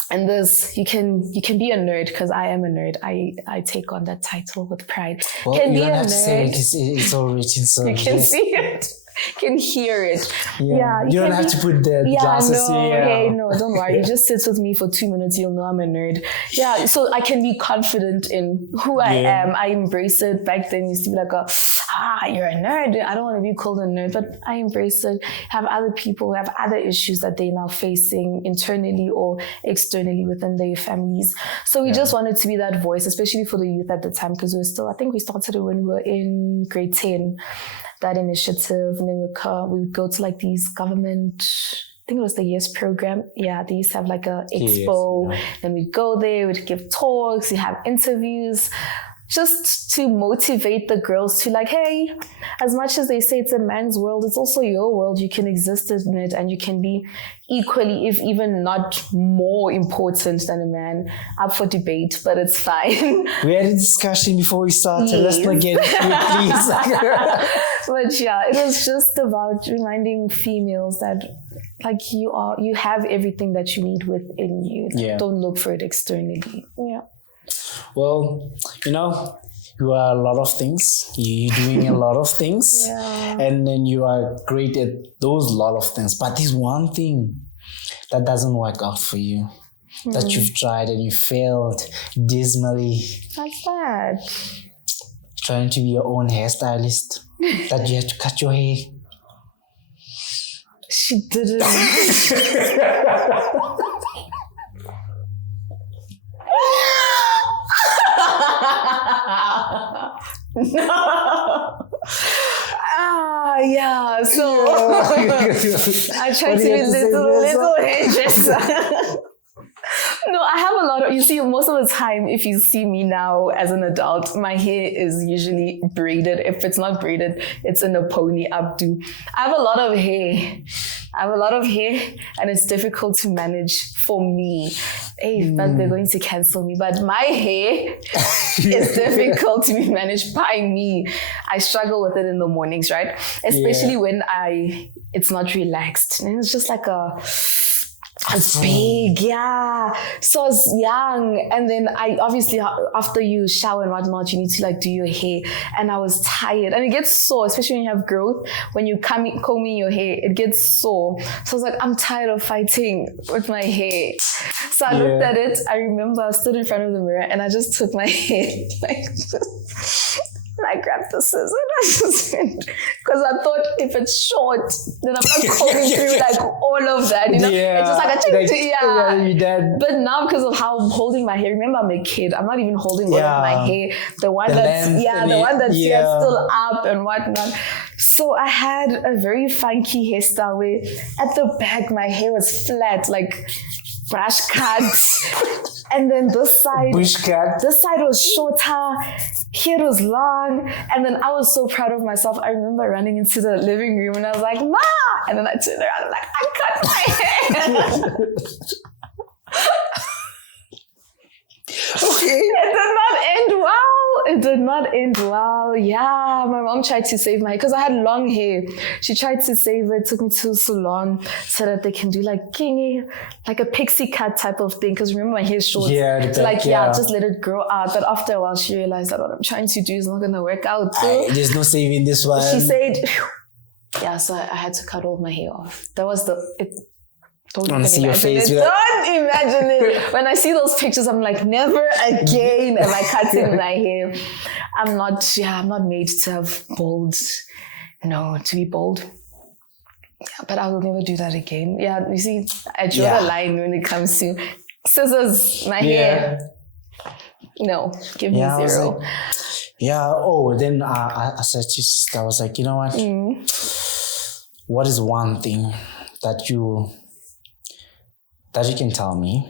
and this, you can be a nerd, because I am a nerd. I take on that title with pride. Well, you don't have to say it, it's all written, so you can see it. Can hear it. Yeah, you don't have to put the glasses here. Okay, no, don't worry. Just sit with me for 2 minutes. You'll know I'm a nerd. Yeah, so I can be confident in who I am. I embrace it. Back then, it used to be like you're a nerd. I don't want to be called a nerd, but I embrace it. Have other people who have other issues that they're now facing internally or externally within their families. So we just wanted to be that voice, especially for the youth at the time, because I think we started it when we were in grade 10. That initiative, and then we would go to like these government think it was the YES program. Yeah, they used to have like a expo, and we'd go there, we'd give talks, we have interviews, just to motivate the girls to like, hey, as much as they say it's a man's world, it's also your world. You can exist in it, and you can be equally, if even not more important than a man. Up for debate, but it's fine. We had a discussion before we started. Let's not get into it, please. But yeah, it was just about reminding females that like you have everything that you need within you. Like, don't look for it externally. Yeah. Well, you are a lot of things. You're doing a lot of things. And then you are great at those lot of things. But there's one thing that doesn't work out for you. That you've tried and you failed dismally. What's that? Trying to be your own hairstylist. That you have to cut your hair. She didn't. No. Yeah. So I try to be little hairdresser. No, I have a lot of, you see, most of the time, if you see me now as an adult, my hair is usually braided. If it's not braided, it's in a pony updo. I have a lot of hair. And it's difficult to manage for me. Hey, but they're going to cancel me. But my hair is difficult to be managed by me. I struggle with it in the mornings, right? Especially when it's not relaxed. And it's just like it's big, yeah. So I was young, and then I obviously, after you shower and whatnot, you need to like do your hair, and I was tired, and it gets sore, especially when you have growth. When you combing your hair, it gets sore. So I was like, I'm tired of fighting with my hair. So I looked at it. I remember I stood in front of the mirror, and I just took my hair like this. I grabbed the scissors and I just went, because I thought if it's short, then I'm not combing through like all of that, It's just like a you did. But now because of how I'm holding my hair, remember I'm a kid, I'm not even holding all of my hair. The one that's still up and whatnot. So I had a very funky hairstyle where at the back my hair was flat, like brush cut. And then this side was shorter, here was long, and then I was so proud of myself. I remember running into the living room and I was like, Ma! And then I turned around and like, I cut my hair. Okay. It did not end well. Yeah, my mom tried to save my hair because I had long hair. She tried to save it, took me to a salon so that they can do like a pixie cut type of thing. Because remember, my hair is short. Just let it grow out. But after a while, she realized that what I'm trying to do is not going to work out. So there's no saving this one. She said, so I had to cut all my hair off. That was Don't imagine it. When I see those pictures, I'm like, never again am I cutting my hair. I'm not made to have bold. No, to be bold. Yeah, but I will never do that again. Yeah, you see, I draw the line when it comes to scissors, my hair. No, give me 0. Then I said to sister, I was like, you know what? What is one thing that you can tell me?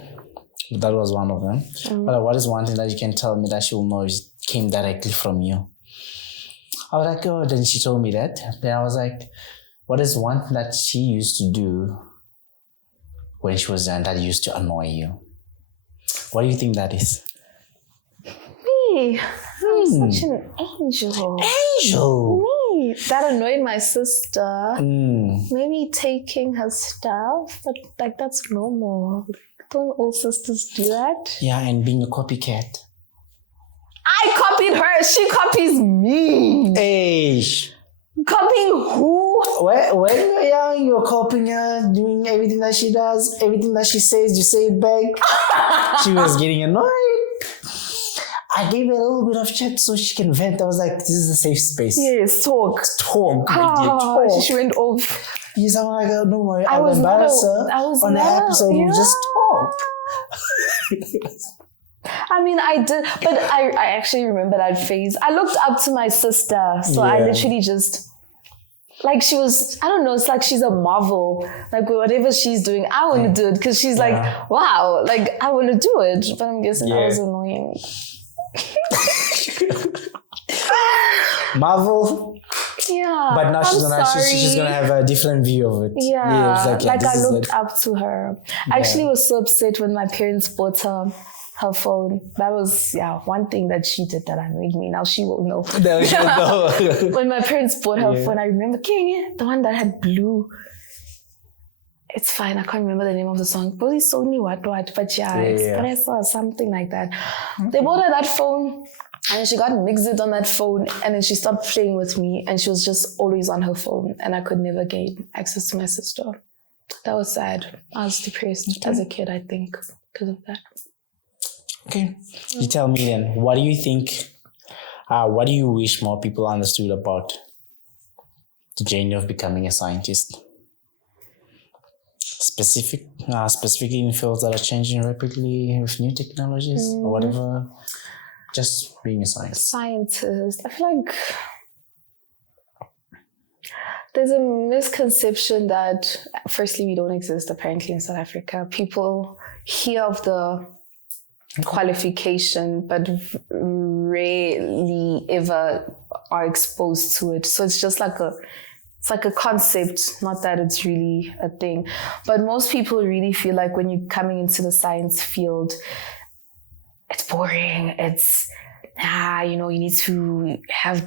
That was one of them. But what is one thing that you can tell me that she will know came directly from you? I was like, then she told me that. Then I was like, what is one thing that she used to do when she was young that used to annoy you? What do you think that is? Me? I'm such an angel. Me? That annoyed my sister. Maybe taking her stuff, but like that's normal. Don't all sisters do that? Yeah, and being a copycat. I copied her. She copies me. Hey. Copying who? When you're young, you're copying her, doing everything that she does, everything that she says, you say it back. She was getting annoyed. I gave her a little bit of chat so she can vent. I was like, this is a safe space. Yes, talk. Talk. She went off. Yes, I'm like, don't worry, I'll embarrass her on the episode. We'll just talk. I mean, I did, but I actually remember that phase. I looked up to my sister, so I literally just like she was, I don't know, it's like she's a marvel. Like whatever she's doing, I want to do it because she's like, wow, like I want to do it. But I'm guessing that was annoying. Marvel. Yeah. But now she's gonna have a different view of it. Yeah. It's like I looked up to her. I actually was so upset when my parents bought her phone. That was one thing that she did that annoyed me. Now she will know. When my parents bought her phone, I remember the one that had blue. It's fine, I can't remember the name of the song. Probably Sony what, but Express or something like that. They bought her that phone and then she got mixed on that phone and then she stopped playing with me and she was just always on her phone and I could never gain access to my sister. That was sad. I was depressed as a kid, I think, because of that. Okay. You tell me then, what do you think, what do you wish more people understood about the journey of becoming a scientist? Specifically in fields that are changing rapidly with new technologies or whatever, just being a scientist. I feel like there's a misconception that firstly we don't exist apparently in South Africa. People hear of the qualification but rarely ever are exposed to it. So it's just like a concept, not that it's really a thing. But most people really feel like when you're coming into the science field, it's boring. It's, you need to have,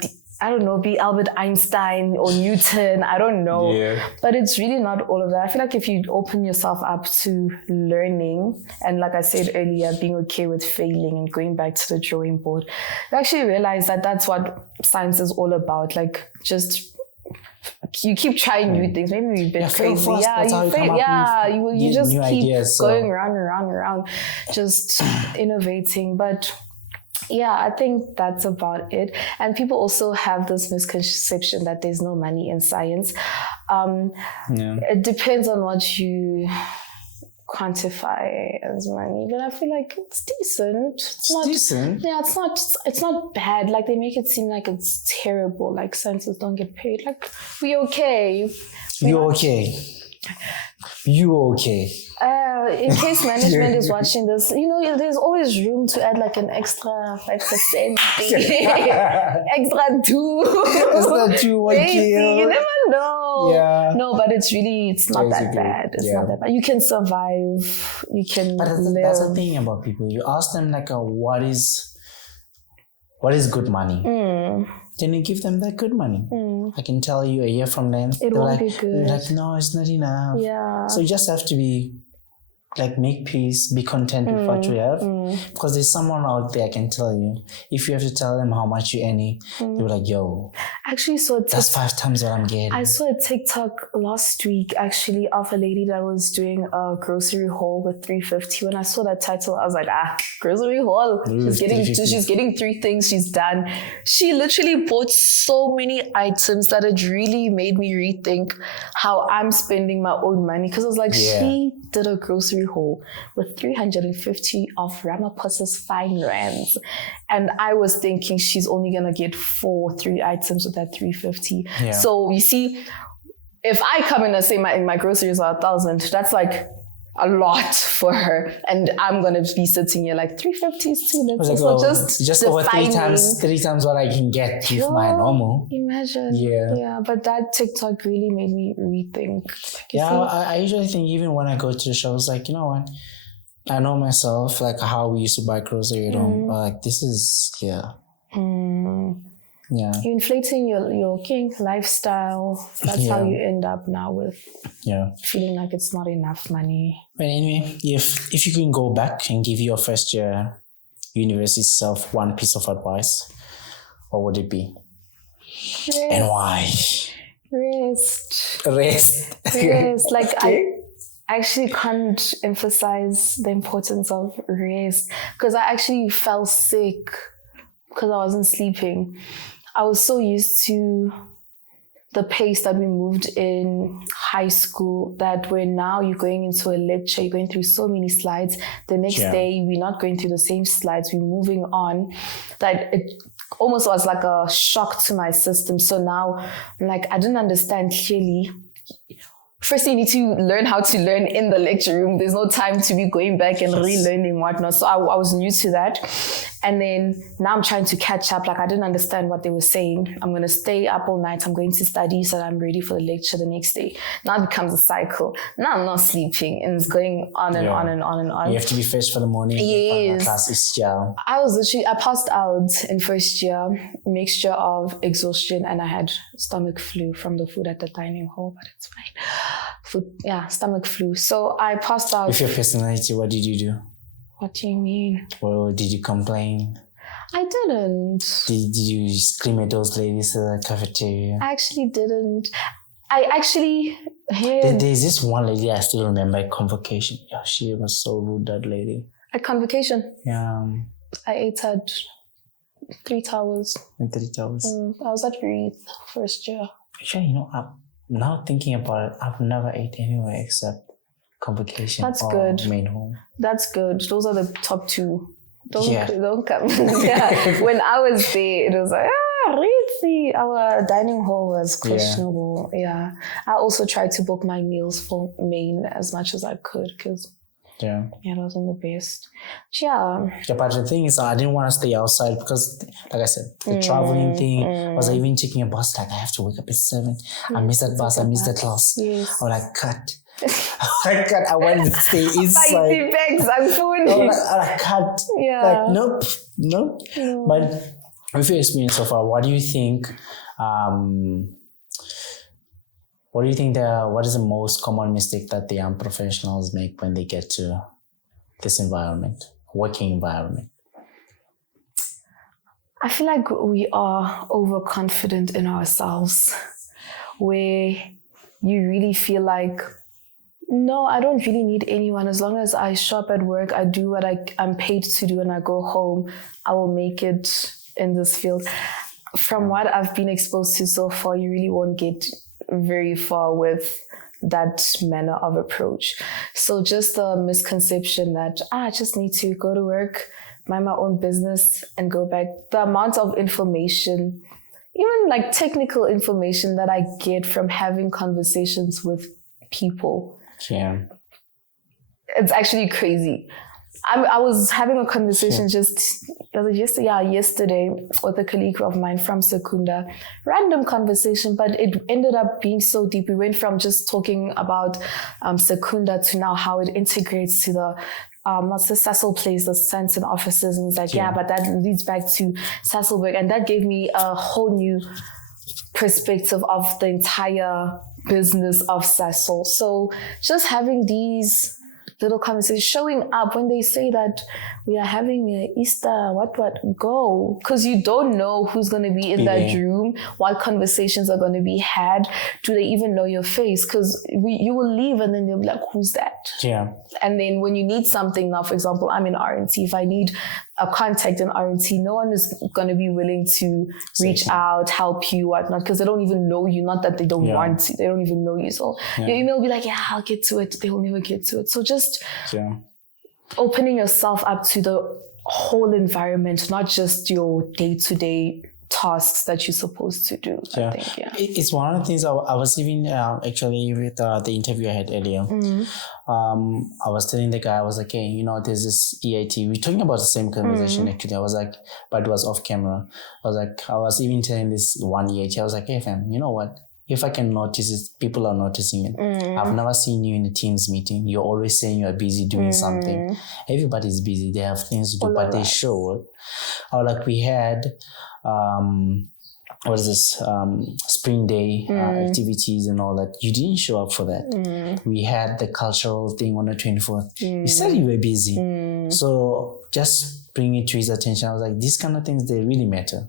be Albert Einstein or Newton. I don't know. Yeah. But it's really not all of that. I feel like if you open yourself up to learning, and like I said earlier, being okay with failing and going back to the drawing board, you actually realize that that's what science is all about. Like just... you keep trying new things. Maybe we've been crazy. You just keep ideas, going round and round and round, just innovating. But I think that's about it. And people also have this misconception that there's no money in science. It depends on what you quantify as money, but I feel like it's decent. It's decent. Yeah, it's not bad. Like they make it seem like it's terrible. Like scientists don't get paid. Like You're okay. In case management is watching this, there's always room to add like an extra 5%, extra 2. Extra 2, maybe. You never know. Yeah. No, but it's not that bad. It's not that bad. You can survive. You can live. That's the thing about people. You ask them like, what is good money? Then you give them that good money. I can tell you a year from then, it won't be good. They're like, no, it's not enough. Yeah. So you just have to be make peace, be content with what you have. Because there's someone out there, I can tell you, if you have to tell them how much you're earning, they'll be like, yo. Actually, that's 5 times what I'm getting. I saw a TikTok last week, actually, of a lady that was doing a grocery haul with 350. When I saw that title, I was like, grocery haul. She's getting 3 things. She's done. She literally bought so many items that it really made me rethink how I'm spending my own money. Because I was like, she did a grocery haul with 350 of Ramaphosa's fine rands, and I was thinking she's only gonna get 3 items with that 350. So you see, if I come in and say my groceries are 1,000, that's like a lot for her, and I'm gonna be sitting here like 350 is too little. So just over 3 times what I can get with my normal. Imagine. Yeah. But that TikTok really made me rethink. I usually think, even when I go to the shows, like, you know what, I know myself, like how we used to buy grocery at home, but like this is you're inflating your king lifestyle. That's how you end up now with feeling like it's not enough money. But anyway, if you can go back and give your first year university self one piece of advice, what would it be? Rest. And why? Rest. Like I actually can't emphasize the importance of rest, because I actually fell sick because I wasn't sleeping. I was so used to the pace that we moved in high school, that where now you're going into a lecture, you're going through so many slides. The next day, we're not going through the same slides, we're moving on. That it almost was like a shock to my system. So now, like, I didn't understand clearly. First, you need to learn how to learn in the lecture room. There's no time to be going back and relearning whatnot. So I was new to that. And then now I'm trying to catch up. Like, I didn't understand what they were saying. I'm going to stay up all night. I'm going to study so that I'm ready for the lecture the next day. Now it becomes a cycle. Now I'm not sleeping, and it's going on and on and on and on. You have to be fresh for the morning. Yes. I passed out in first year, mixture of exhaustion, and I had stomach flu from the food at the dining hall, but it's fine. Stomach flu. So I passed out. With your personality, what did you do? What do you mean? Well, did you complain? I didn't. Did you scream at those ladies in the cafeteria? I actually didn't. I actually heard... There's this one lady I still remember at convocation. Yeah, she was so rude, that lady. At convocation? Yeah. I ate at 3 Towers. In 3 Towers? I was at Wreath first year. Actually, I'm now thinking about it, I've never ate anywhere except convocation. That's good. Main home. That's good. Those are the top 2. Don't come. Yeah. When I was there, it was like, really? Our dining hall was questionable. Yeah. I also tried to book my meals for main as much as I could because it wasn't the best. But the thing is, I didn't want to stay outside because, like I said, the traveling thing, was I even taking a bus, like I have to wake up at 7. I missed that bus, I missed that class. Yes. I was like, cut. I wanted to stay inside. Spicy bags and food. I was like, cut. Yeah. Like, nope. No. But with your experience so far, what do you think? What is the most common mistake that the young professionals make when they get to this environment, working environment? I feel like we are overconfident in ourselves, where you really feel like, no, I don't really need anyone. As long as I show up at work, I do what I'm paid to do, and I go home, I will make it in this field. From what I've been exposed to so far, you really won't get very far with that manner of approach. So just the misconception that I just need to go to work, mind my own business, and go back. The amount of information, even like technical information that I get from having conversations with people. Yeah. It's actually crazy. I was having a conversation yesterday with a colleague of mine from Secunda. Random conversation, but it ended up being so deep. We went from just talking about Secunda to now how it integrates to the what's the Sasol place, the Santon offices, and he's like, but that leads back to Sasolburg, and that gave me a whole new perspective of the entire business of Sasol. So just having these little conversations, showing up when they say that we are having a Easter, go. Because you don't know who's going to be in that room, what conversations are going to be had. Do they even know your face? Because you will leave and then they'll be like, who's that? Yeah. And then when you need something now, for example, I'm in R&T. If I need a contact in R&T, no one is going to be willing to reach out, help you, whatnot, because they don't even know you. Not that they don't want to, they don't even know you. So your email will be like, I'll get to it. They will never get to it. So just opening yourself up to the whole environment, not just your day-to-day tasks that you're supposed to do. I think, It's one of the things I was even actually with the interview I had earlier. I was telling the guy, I was like, hey, there's this EIT. We're talking about the same conversation actually. I was like, but it was off camera. I was even telling this one EIT, I was like, hey fam, you know what? If I can notice it, people are noticing it. I've never seen you in a Teams meeting. You're always saying you're busy doing something. Everybody's busy. They have things to do, but they show it. Or like we had, spring day activities and all that. You didn't show up for that. We had the cultural thing on the 24th. You said you were busy. So just bring it to his attention. I was like, these kind of things, they really matter.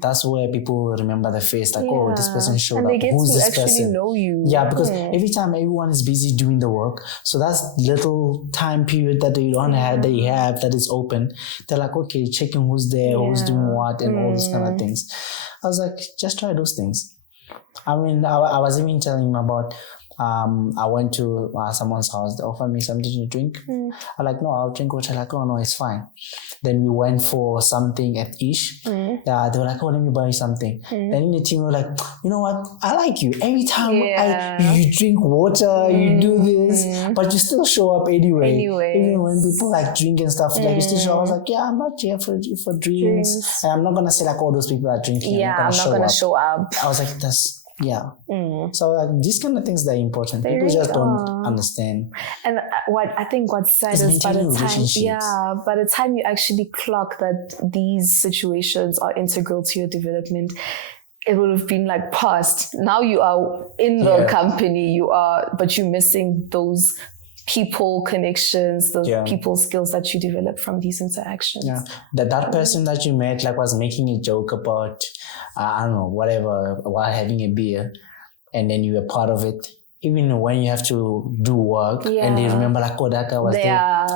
That's where people remember the face, like, oh, this person showed up. Who's this person? And they get to actually know you. Yeah, because every time everyone is busy doing the work, so that's little time period that you don't have, that you have, that is open. They're like, okay, checking who's there, who's doing what, and all those kind of things. I was like, just try those things. I mean, I was even telling him about, I went to someone's house. They offered me something to drink. I'm like, no, I'll drink water. Like, oh, no, it's fine. Then we went for something at Ish. Yeah, they were like, oh, let me buy you something. Then in the team, we were like, you know what? I like you. Every time you drink water, you do this, but you still show up anyway. Even when people like drink and stuff, like you still show up. I was like, yeah, I'm not here for drinks. And I'm not going to say like all those people are drinking. Yeah, I'm not going to show up. I was like, yeah. So like these kind of things that are important. People just don't understand. And what's sad is by the time you actually clock that these situations are integral to your development, it would have been like past. Now you are in the company, but you're missing those people connections, those people skills that you develop from these interactions. Yeah, that person that you met like was making a joke about, I don't know, whatever, while having a beer, and then you were part of it. Even when you have to do work and they remember like, oh, that guy was there.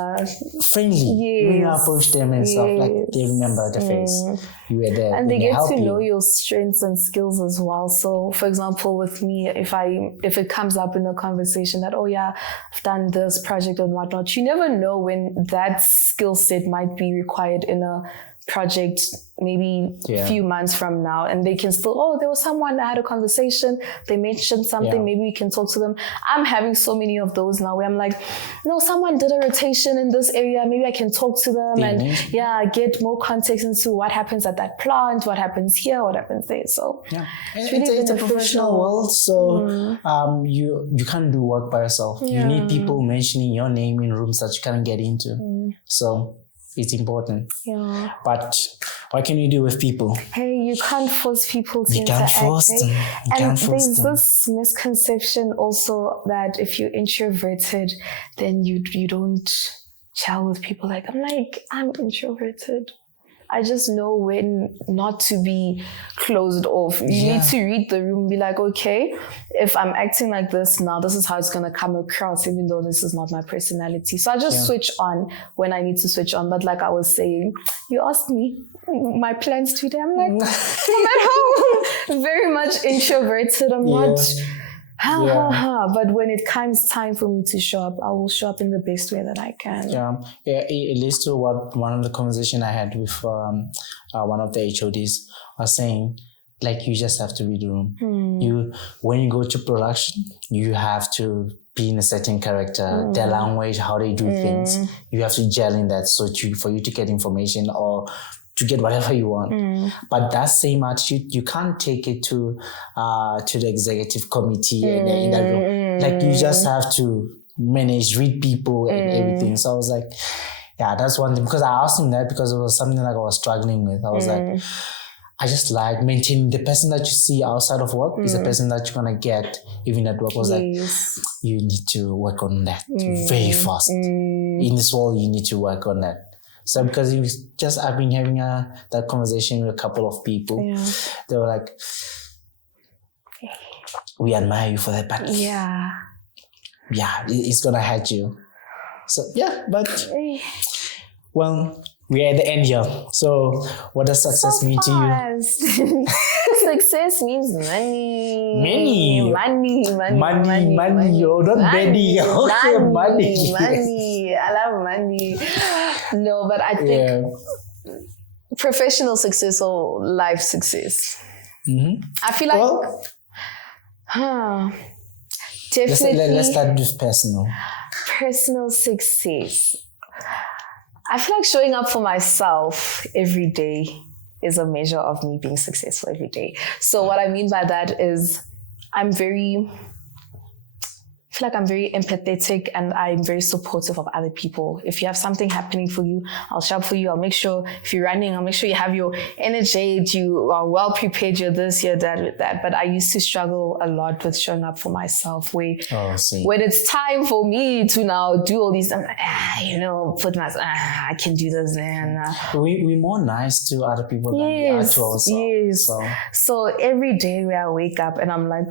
Friendly. When you approach them and stuff, like they remember the face. You were there. And they get to know your strengths and skills as well. So for example, with me, if it comes up in a conversation that, oh yeah, I've done this project and whatnot, you never know when that skill set might be required in a project maybe a few months from now, and they can still, there was someone I had a conversation, they mentioned something, maybe we can talk to them. I'm having so many of those now where I'm like, no, someone did a rotation in this area, maybe I can talk to them and get more context into what happens at that plant, what happens here, what happens there. So it's a professional world, so you can't do work by yourself. You need people mentioning your name in rooms that you can't get into. So it's important. Yeah. But what can you do with people? Hey, you can't force people to interact. You can't force them. And there's this misconception also that if you're introverted, then you don't gel with people. I'm introverted. I just know when not to be closed off. You need to read the room and be like, okay, if I'm acting like this now, this is how it's going to come across, even though this is not my personality. So I just switch on when I need to switch on. But like I was saying, you asked me my plans today. I'm like, I'm at home. Very much introverted. I'm not... But when it comes time for me to show up, I will show up in the best way that I can. It leads to what one of the conversation I had with one of the HODs was saying, like, you just have to read the room. When you go to production, you have to be in a certain character, their language, how they do things. You have to gel in that for you to get information or to get whatever you want. But that same attitude, you can't take it to the executive committee and in that room. Like, you just have to read people and everything. So I was like, that's one thing. Because I asked him that because it was something like I was struggling with. I was like, I just like maintaining the person that you see outside of work is the person that you're going to get even at work. I was like, you need to work on that very fast. In this world, you need to work on that. So because I've been having that conversation with a couple of people. They were like, we admire you for that, but it's going to hurt you. So but well, we're at the end here. So what does success mean to you? Success means money. Money. Yo, not Betty. Okay, money. I love money. No, but I think professional success or life success. I feel like, definitely. Let's start with personal. Personal success. I feel like showing up for myself every day is a measure of me being successful every day. So what I mean by that is I feel like I'm very empathetic and I'm very supportive of other people. If you have something happening for you, I'll show up for you. I'll make sure if you're running, I'll make sure you have your energy, you are well prepared, you're this, you're that, with that. But I used to struggle a lot with showing up for myself when it's time for me to now do all these, I'm like, put myself, I can do this then. We're more nice to other people than we are to ourselves. So every day where I wake up and I'm like,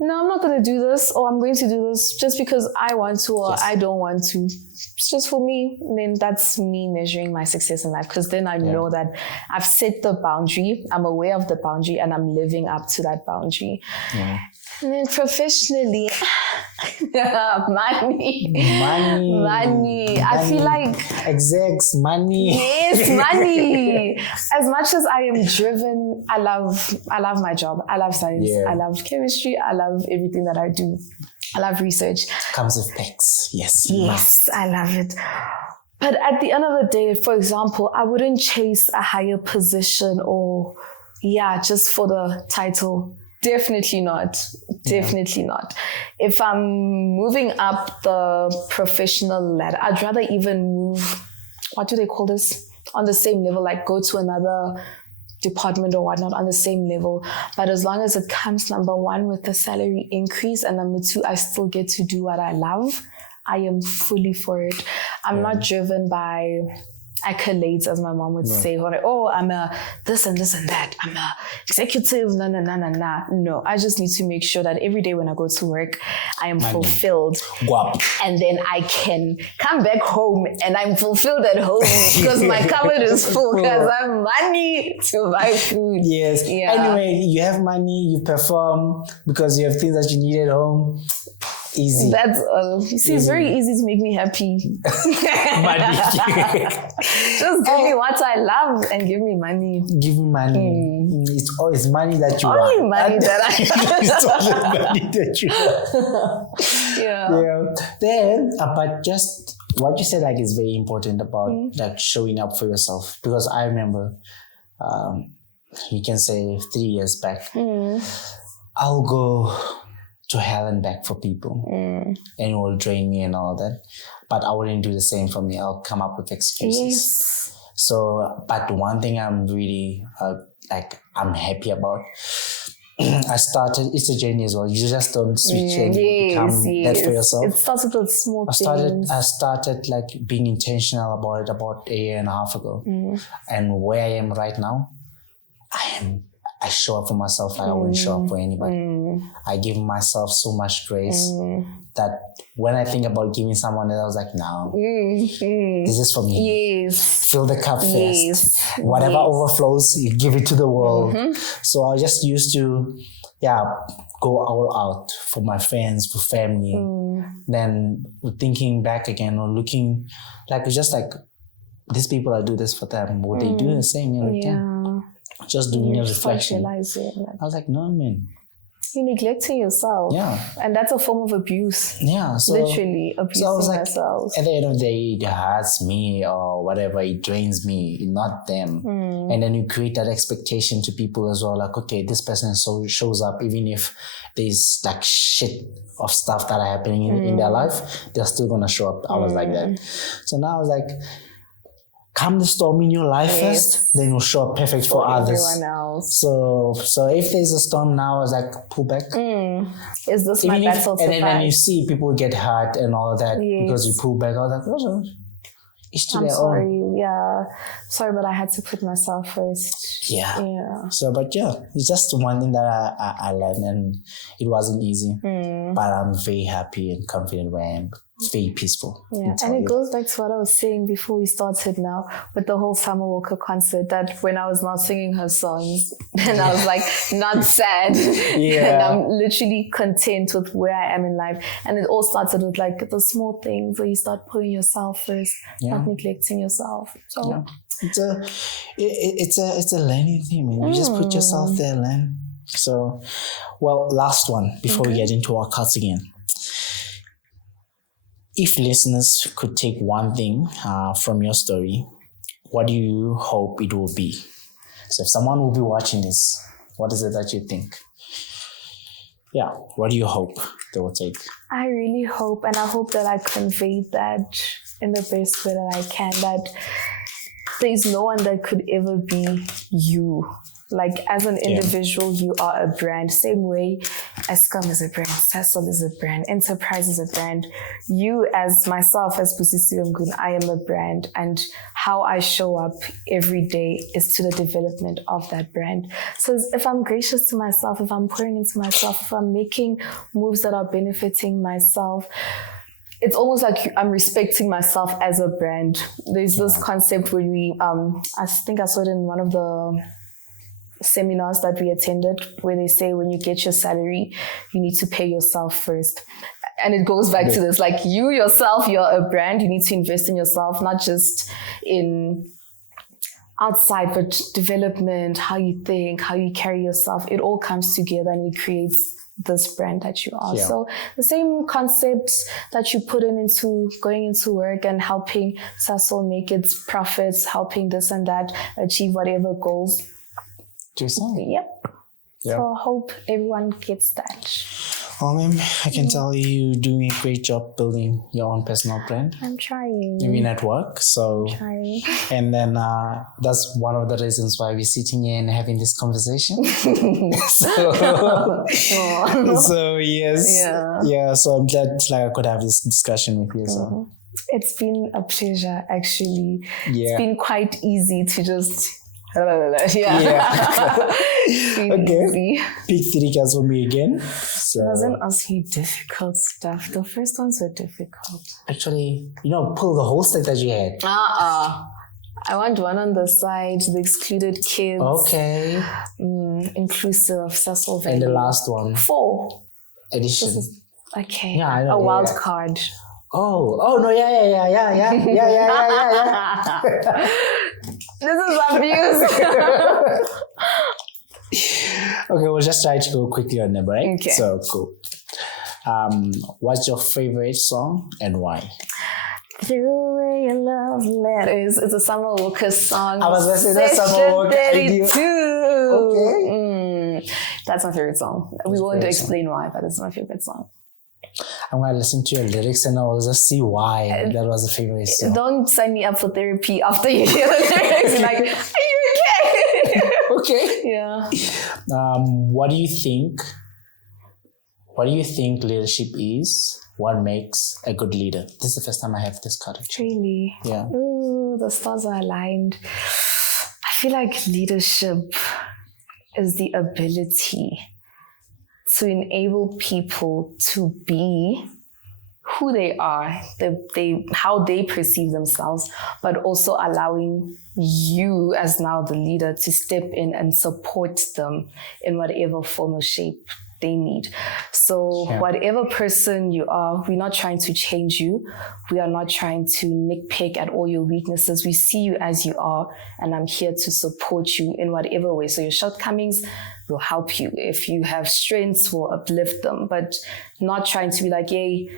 no, I'm not going to do this, or I'm going to do this just because I want to, or I don't want to. It's just for me. And then that's me measuring my success in life, because then I know that I've set the boundary, I'm aware of the boundary, and I'm living up to that boundary. Yeah. And then professionally, money. I feel like execs, money. Yes, money. As much as I am driven, I love my job. I love science. I love chemistry. I love everything that I do. I love research. Comes with pecs. Yes. Yes, I love it. But at the end of the day, for example, I wouldn't chase a higher position or just for the title. Definitely not. Definitely not. If I'm moving up the professional ladder, I'd rather even move, what do they call this? On the same level, like go to another department or whatnot on the same level. But as long as it comes, number one, with the salary increase, and number two, I still get to do what I love, I am fully for it. I'm not driven by accolades, as my mom would say, or I'm a this and this and that, I'm a executive, no, I just need to make sure that every day when I go to work I am fulfilled, and then I can come back home and I'm fulfilled at home because my cupboard is full, because I have money to buy food. Anyway, you have money, you perform because you have things that you need at home. Easy. That's you see, it's very easy to make me happy. Money. Just give me what I love and give me money. Give me money. It's always money that you only want. Money that I It's only money that you want. Then, but just what you said, like, is very important about like showing up for yourself. Because I remember, you can say 3 years back, I'll go to hell and back for people, and it will drain me and all that. But I wouldn't do the same for me. I'll come up with excuses. So, but one thing I'm really I'm happy about, it's a journey as well. You just don't switch and become that for yourself. It started with small things. I started like being intentional about it about a year and a half ago. And where I am right now, I show up for myself like I wouldn't show up for anybody. I give myself so much grace that when I think about giving someone else, I was like, no, this is for me. Fill the cup first. Whatever overflows, you give it to the world. So I just used to, go all out for my friends, for family. Then thinking back again or looking, like, it's just like, these people, I do this for them. Would they do the same? Just doing a reflection. I was like, no, man. You're neglecting yourself. And that's a form of abuse. So literally abusing ourselves. At the end of the day, it hurts me or whatever, it drains me, not them. And then you create that expectation to people as well, like, okay, this person shows up, even if there's like shit of stuff that are happening in their life, they're still gonna show up. I was like that. So now I was like, calm the storm in your life first, then you'll show up perfect for others. Everyone else. So if there's a storm now, I was like, pull back. Is this my battle to fight? And then when you see people get hurt and all that because you pull back, I was like, oh, it's to their own. Sorry, but I had to put myself first. So, but it's just one thing that I learned, and it wasn't easy. But I'm very happy and confident where I am. It's very peaceful. And it goes back to what I was saying before we started now with the whole Summer Walker concert, that when I was not singing her songs and I was like not sad and I'm literally content with where I am in life. And it all started with like the small things where you start putting yourself first, not neglecting yourself. So it's a learning thing, man. You just put yourself there, learn. So, well, last one before we get into our cuts again. If listeners could take one thing from your story, what do you hope it will be? So if someone will be watching this, what is it that you think? What do you hope they will take? I really hope, and I hope that I conveyed that in the best way that I can, that there's no one that could ever be you. Like, as an individual, you are a brand. Same way Eskom is a brand, Sasol is a brand, Enterprise is a brand. You as myself, as Busisiwe Mnguni, I am a brand, and how I show up every day is to the development of that brand. So if I'm gracious to myself, if I'm pouring into myself, if I'm making moves that are benefiting myself, it's almost like I'm respecting myself as a brand. There's this concept when we, I think I saw it in one of the seminars that we attended, where they say when you get your salary, you need to pay yourself first. And it goes back to this, like you yourself, you're a brand, you need to invest in yourself, not just in outside, but development, how you think, how you carry yourself. It all comes together and it creates this brand that you are. So the same concepts that you put into going into work and helping Sasol make its profits, helping this and that, achieve whatever goals. Yep. So I hope everyone gets that. Well, ma'am, I can tell you're doing a great job building your own personal brand. I'm trying. You've been at work, so. I'm trying. And then that's one of the reasons why we're sitting here and having this conversation. So yes. Yeah. So I'm glad I could have this discussion with you. So. It's been a pleasure, actually. It's been quite easy to just. Okay. Pick 3 cards for me again. So. It doesn't ask you difficult stuff. The first ones were difficult. Actually, pull the whole stack that you had. I want one on the side, the excluded kids. Okay. Inclusive, Sasol value. And the last one. 4. Edition. Okay. Yeah, I know. A wild card. Oh no, yeah. This is abuse. Okay, we'll just try to go quickly on them, right? Okay. So cool. What's your favorite song and why? Through your love letters. It's a Summer Walker song. I was going to say that Summer Walker. Okay. That's my favorite song. We won't explain why, but it's my favorite song. I'm going to listen to your lyrics and I'll just see why that was a favorite song. Don't sign me up for therapy after you hear the lyrics. You're like, are you okay? Okay. Yeah. What do you think leadership is? What makes a good leader? This is the first time I have this card. Really? Yeah. Ooh, the stars are aligned. I feel like leadership is the ability to enable people to be who they are, how they perceive themselves, but also allowing you as now the leader to step in and support them in whatever form or shape they need. So whatever person you are, we're not trying to change you. We are not trying to nitpick at all your weaknesses. We see you as you are, and I'm here to support you in whatever way. So your shortcomings will help you. If you have strengths, we'll uplift them, but not trying to be like, yay,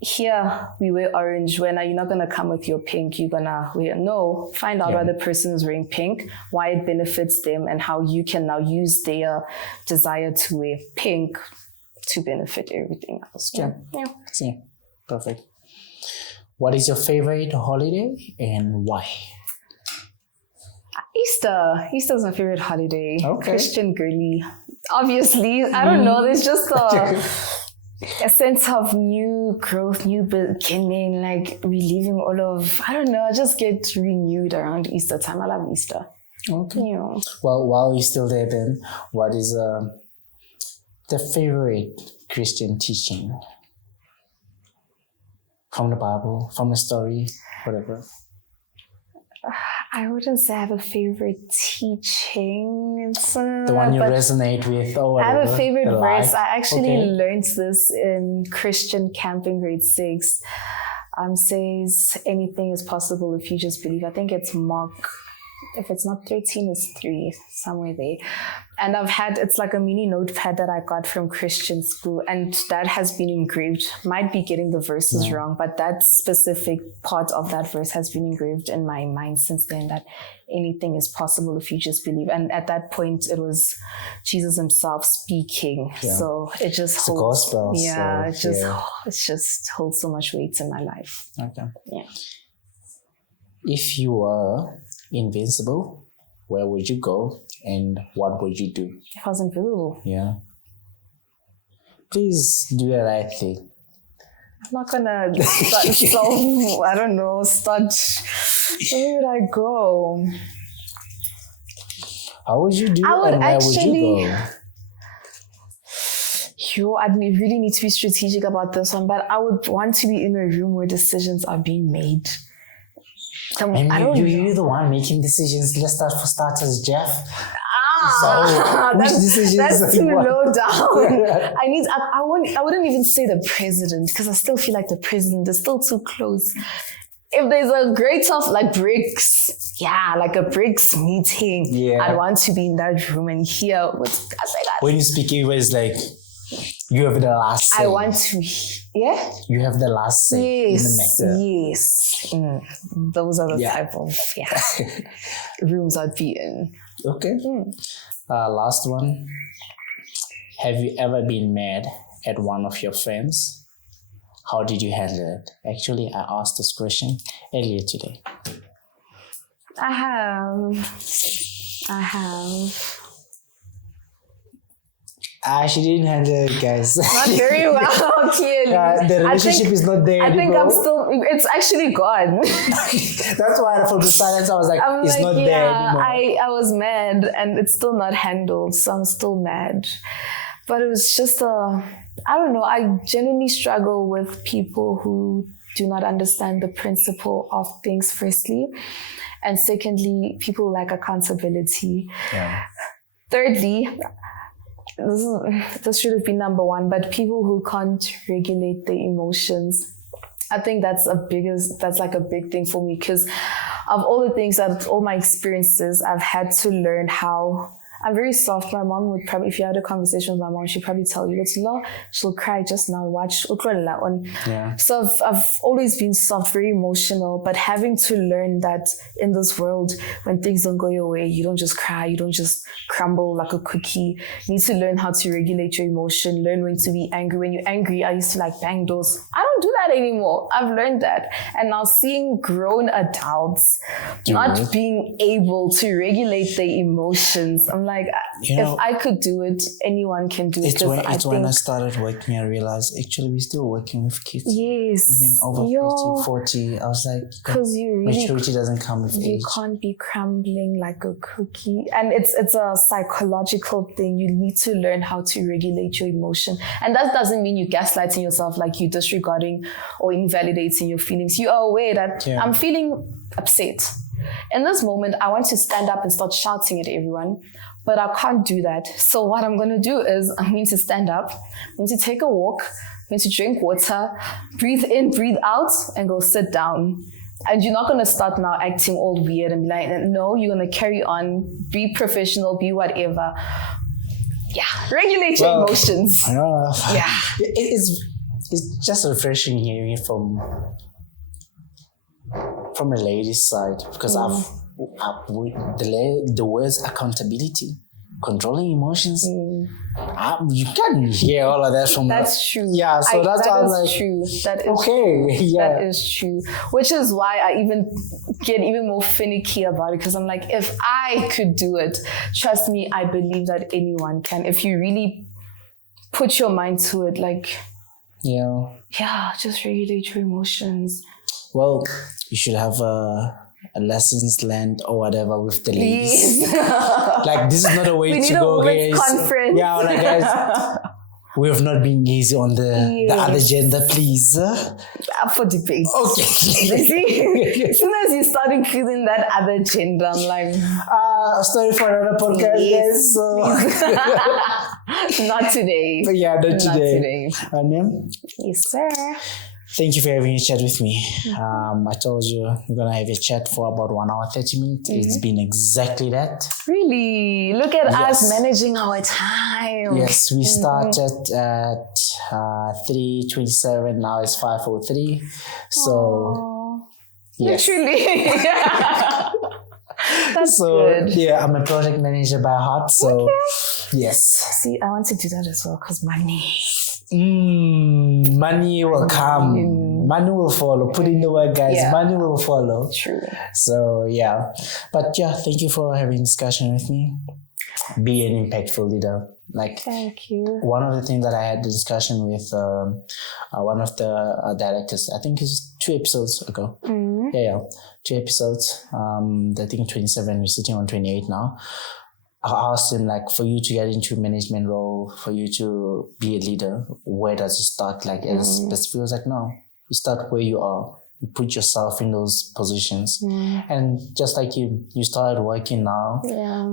here we wear orange, when you're not going to come with your pink, you're going to wear. No, find out why the person is wearing pink, why it benefits them, and how you can now use their desire to wear pink to benefit everything else. Yeah. Perfect. What is your favorite holiday and why? Easter. Easter's my favorite holiday. Okay. Christian girly. Obviously, I don't know, there's just a sense of new growth, new beginning, like reliving all of, I don't know, I just get renewed around Easter time. I love Easter. Okay. Yeah. Well, while you're still there then, what is the favorite Christian teaching? From the Bible, from a story, whatever. I wouldn't say I have a favorite teaching. It's, the one you resonate with or whatever. I have a favorite verse. I actually learned this in Christian camp in grade 6. Says anything is possible if you just believe. I think it's Mark. If it's not 13, it's 3, somewhere there. And it's like a mini notepad that I got from Christian school, and that has been engraved. Might be getting the verses wrong, but that specific part of that verse has been engraved in my mind since then, that anything is possible if you just believe. And at that point, it was Jesus himself speaking. Yeah. So it just holds. The gospel. Yeah, it just holds so much weight in my life. Okay. Yeah. If you were invincible, where would you go and what would you do? If I was invisible? Yeah. Please do the right thing. I'm not gonna solve, I don't know, start. Where would I go? How would you do I would and where actually, would you go? I really need to be strategic about this one, but I would want to be in a room where decisions are being made. And you're the one making decisions. Let's start for starters, Jeff. So, which decisions that's too low down. I wouldn't even say the president, because I still feel like the president is still too close. If there's a great of like BRICS, like a BRICS meeting, I'd want to be in that room and hear what's when you speak English, like you have the last say. I want to, You have the last say in the matter. Yes. Those are the type of rooms I'd be in. Okay. Last one. Have you ever been mad at one of your friends? How did you handle it? Actually, I asked this question earlier today. I have. She didn't handle it, guys. Not very well, clearly. The relationship is not there anymore. I'm still, it's actually gone. That's why from the silence I was like, it's not there anymore. I was mad and it's still not handled, so I'm still mad. But it was just I don't know, I genuinely struggle with people who do not understand the principle of things, firstly. And secondly, people lack accountability. Yeah. Thirdly, this should have been number one, but people who can't regulate their emotions. I think that's like a big thing for me, because of all the things all my experiences, I've had to learn how. I'm very soft. My mom would probably, if you had a conversation with my mom, she'd probably tell you, she'll cry just now, watch. Yeah. So I've always been soft, very emotional, but having to learn that in this world, when things don't go your way, you don't just cry, you don't just crumble like a cookie. You need to learn how to regulate your emotion, learn when to be angry. When you're angry, I used to like bang doors. I don't do that anymore. I've learned that. And now seeing grown adults not being able to regulate their emotions, I'm like, if I could do it, anyone can do it. It's when I started working, I realized actually we're still working with kids. Yes. Even over 50, 40. I was like, because maturity doesn't come with age. You can't be crumbling like a cookie. And it's a psychological thing. You need to learn how to regulate your emotion. And that doesn't mean you're gaslighting yourself, like you're disregarding or invalidating your feelings. You are aware that I'm feeling upset. In this moment, I want to stand up and start shouting at everyone, but I can't do that. So what I'm going to do is I'm going to stand up, I'm going to take a walk, I'm going to drink water, breathe in, breathe out, and go sit down. And you're not going to start now acting all weird and be like, no, you're going to carry on, be professional, be whatever. Yeah, regulate your emotions. Yeah. It's just refreshing hearing it from a lady's side, because the words accountability, controlling emotions, you can hear all of that from that's true. Yeah, so that's why I'm like, true. That is okay, true. yeah, that is true. Which is why I even get even more finicky about it, because I'm like, if I could do it, trust me, I believe that anyone can. If you really put your mind to it, like, just regulate your emotions. Well, you should have a lessons learned or whatever with the ladies. Like, this is not a way to go, guys. Conference. Yeah, like, guys, we have not been easy on the other gender, please. Up for debate. Okay. See, as soon as you start including that other gender, I'm like, story for another podcast, guys. So. Not today. Yeah, not today. Anya? Yes, sir. Thank you for having a chat with me. I told you we're going to have a chat for about 1 hour, 30 minutes. Mm-hmm. It's been exactly that. Really? Look at us managing our time. Yes, we started at 3:27. Now it's 5:03. So, yes. Literally. That's good. Yeah, I'm a project manager by heart. So, yes. See, I want to do that as well, because money. Money will come. Money will follow. Put in the work, guys. Yeah. Money will follow. True. So, yeah. But yeah, thank you for having a discussion with me. be an impactful leader. Like, thank you. One of the things that I had the discussion with one of the directors, I think it's 2 episodes ago. Mm-hmm. Yeah, 2 episodes. I think 27, we're sitting on 28 now. I asked him, like, for you to get into a management role, for you to be a leader, where does it start? Like, as specific, he was like, no, you start where you are. You put yourself in those positions. And just like you started working now,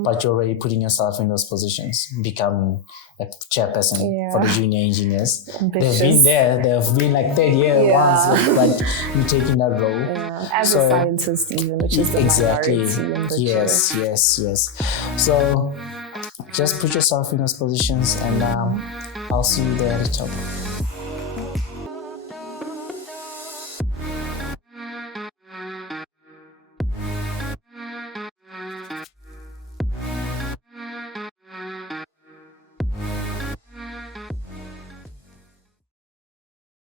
but you're already putting yourself in those positions, becoming a chairperson for the junior engineers. Ambitious. They've been there. They've been like third year once, like you taking that role. Yeah. As a scientist even, which is the minority. Yes. So just put yourself in those positions, and I'll see you there at the top.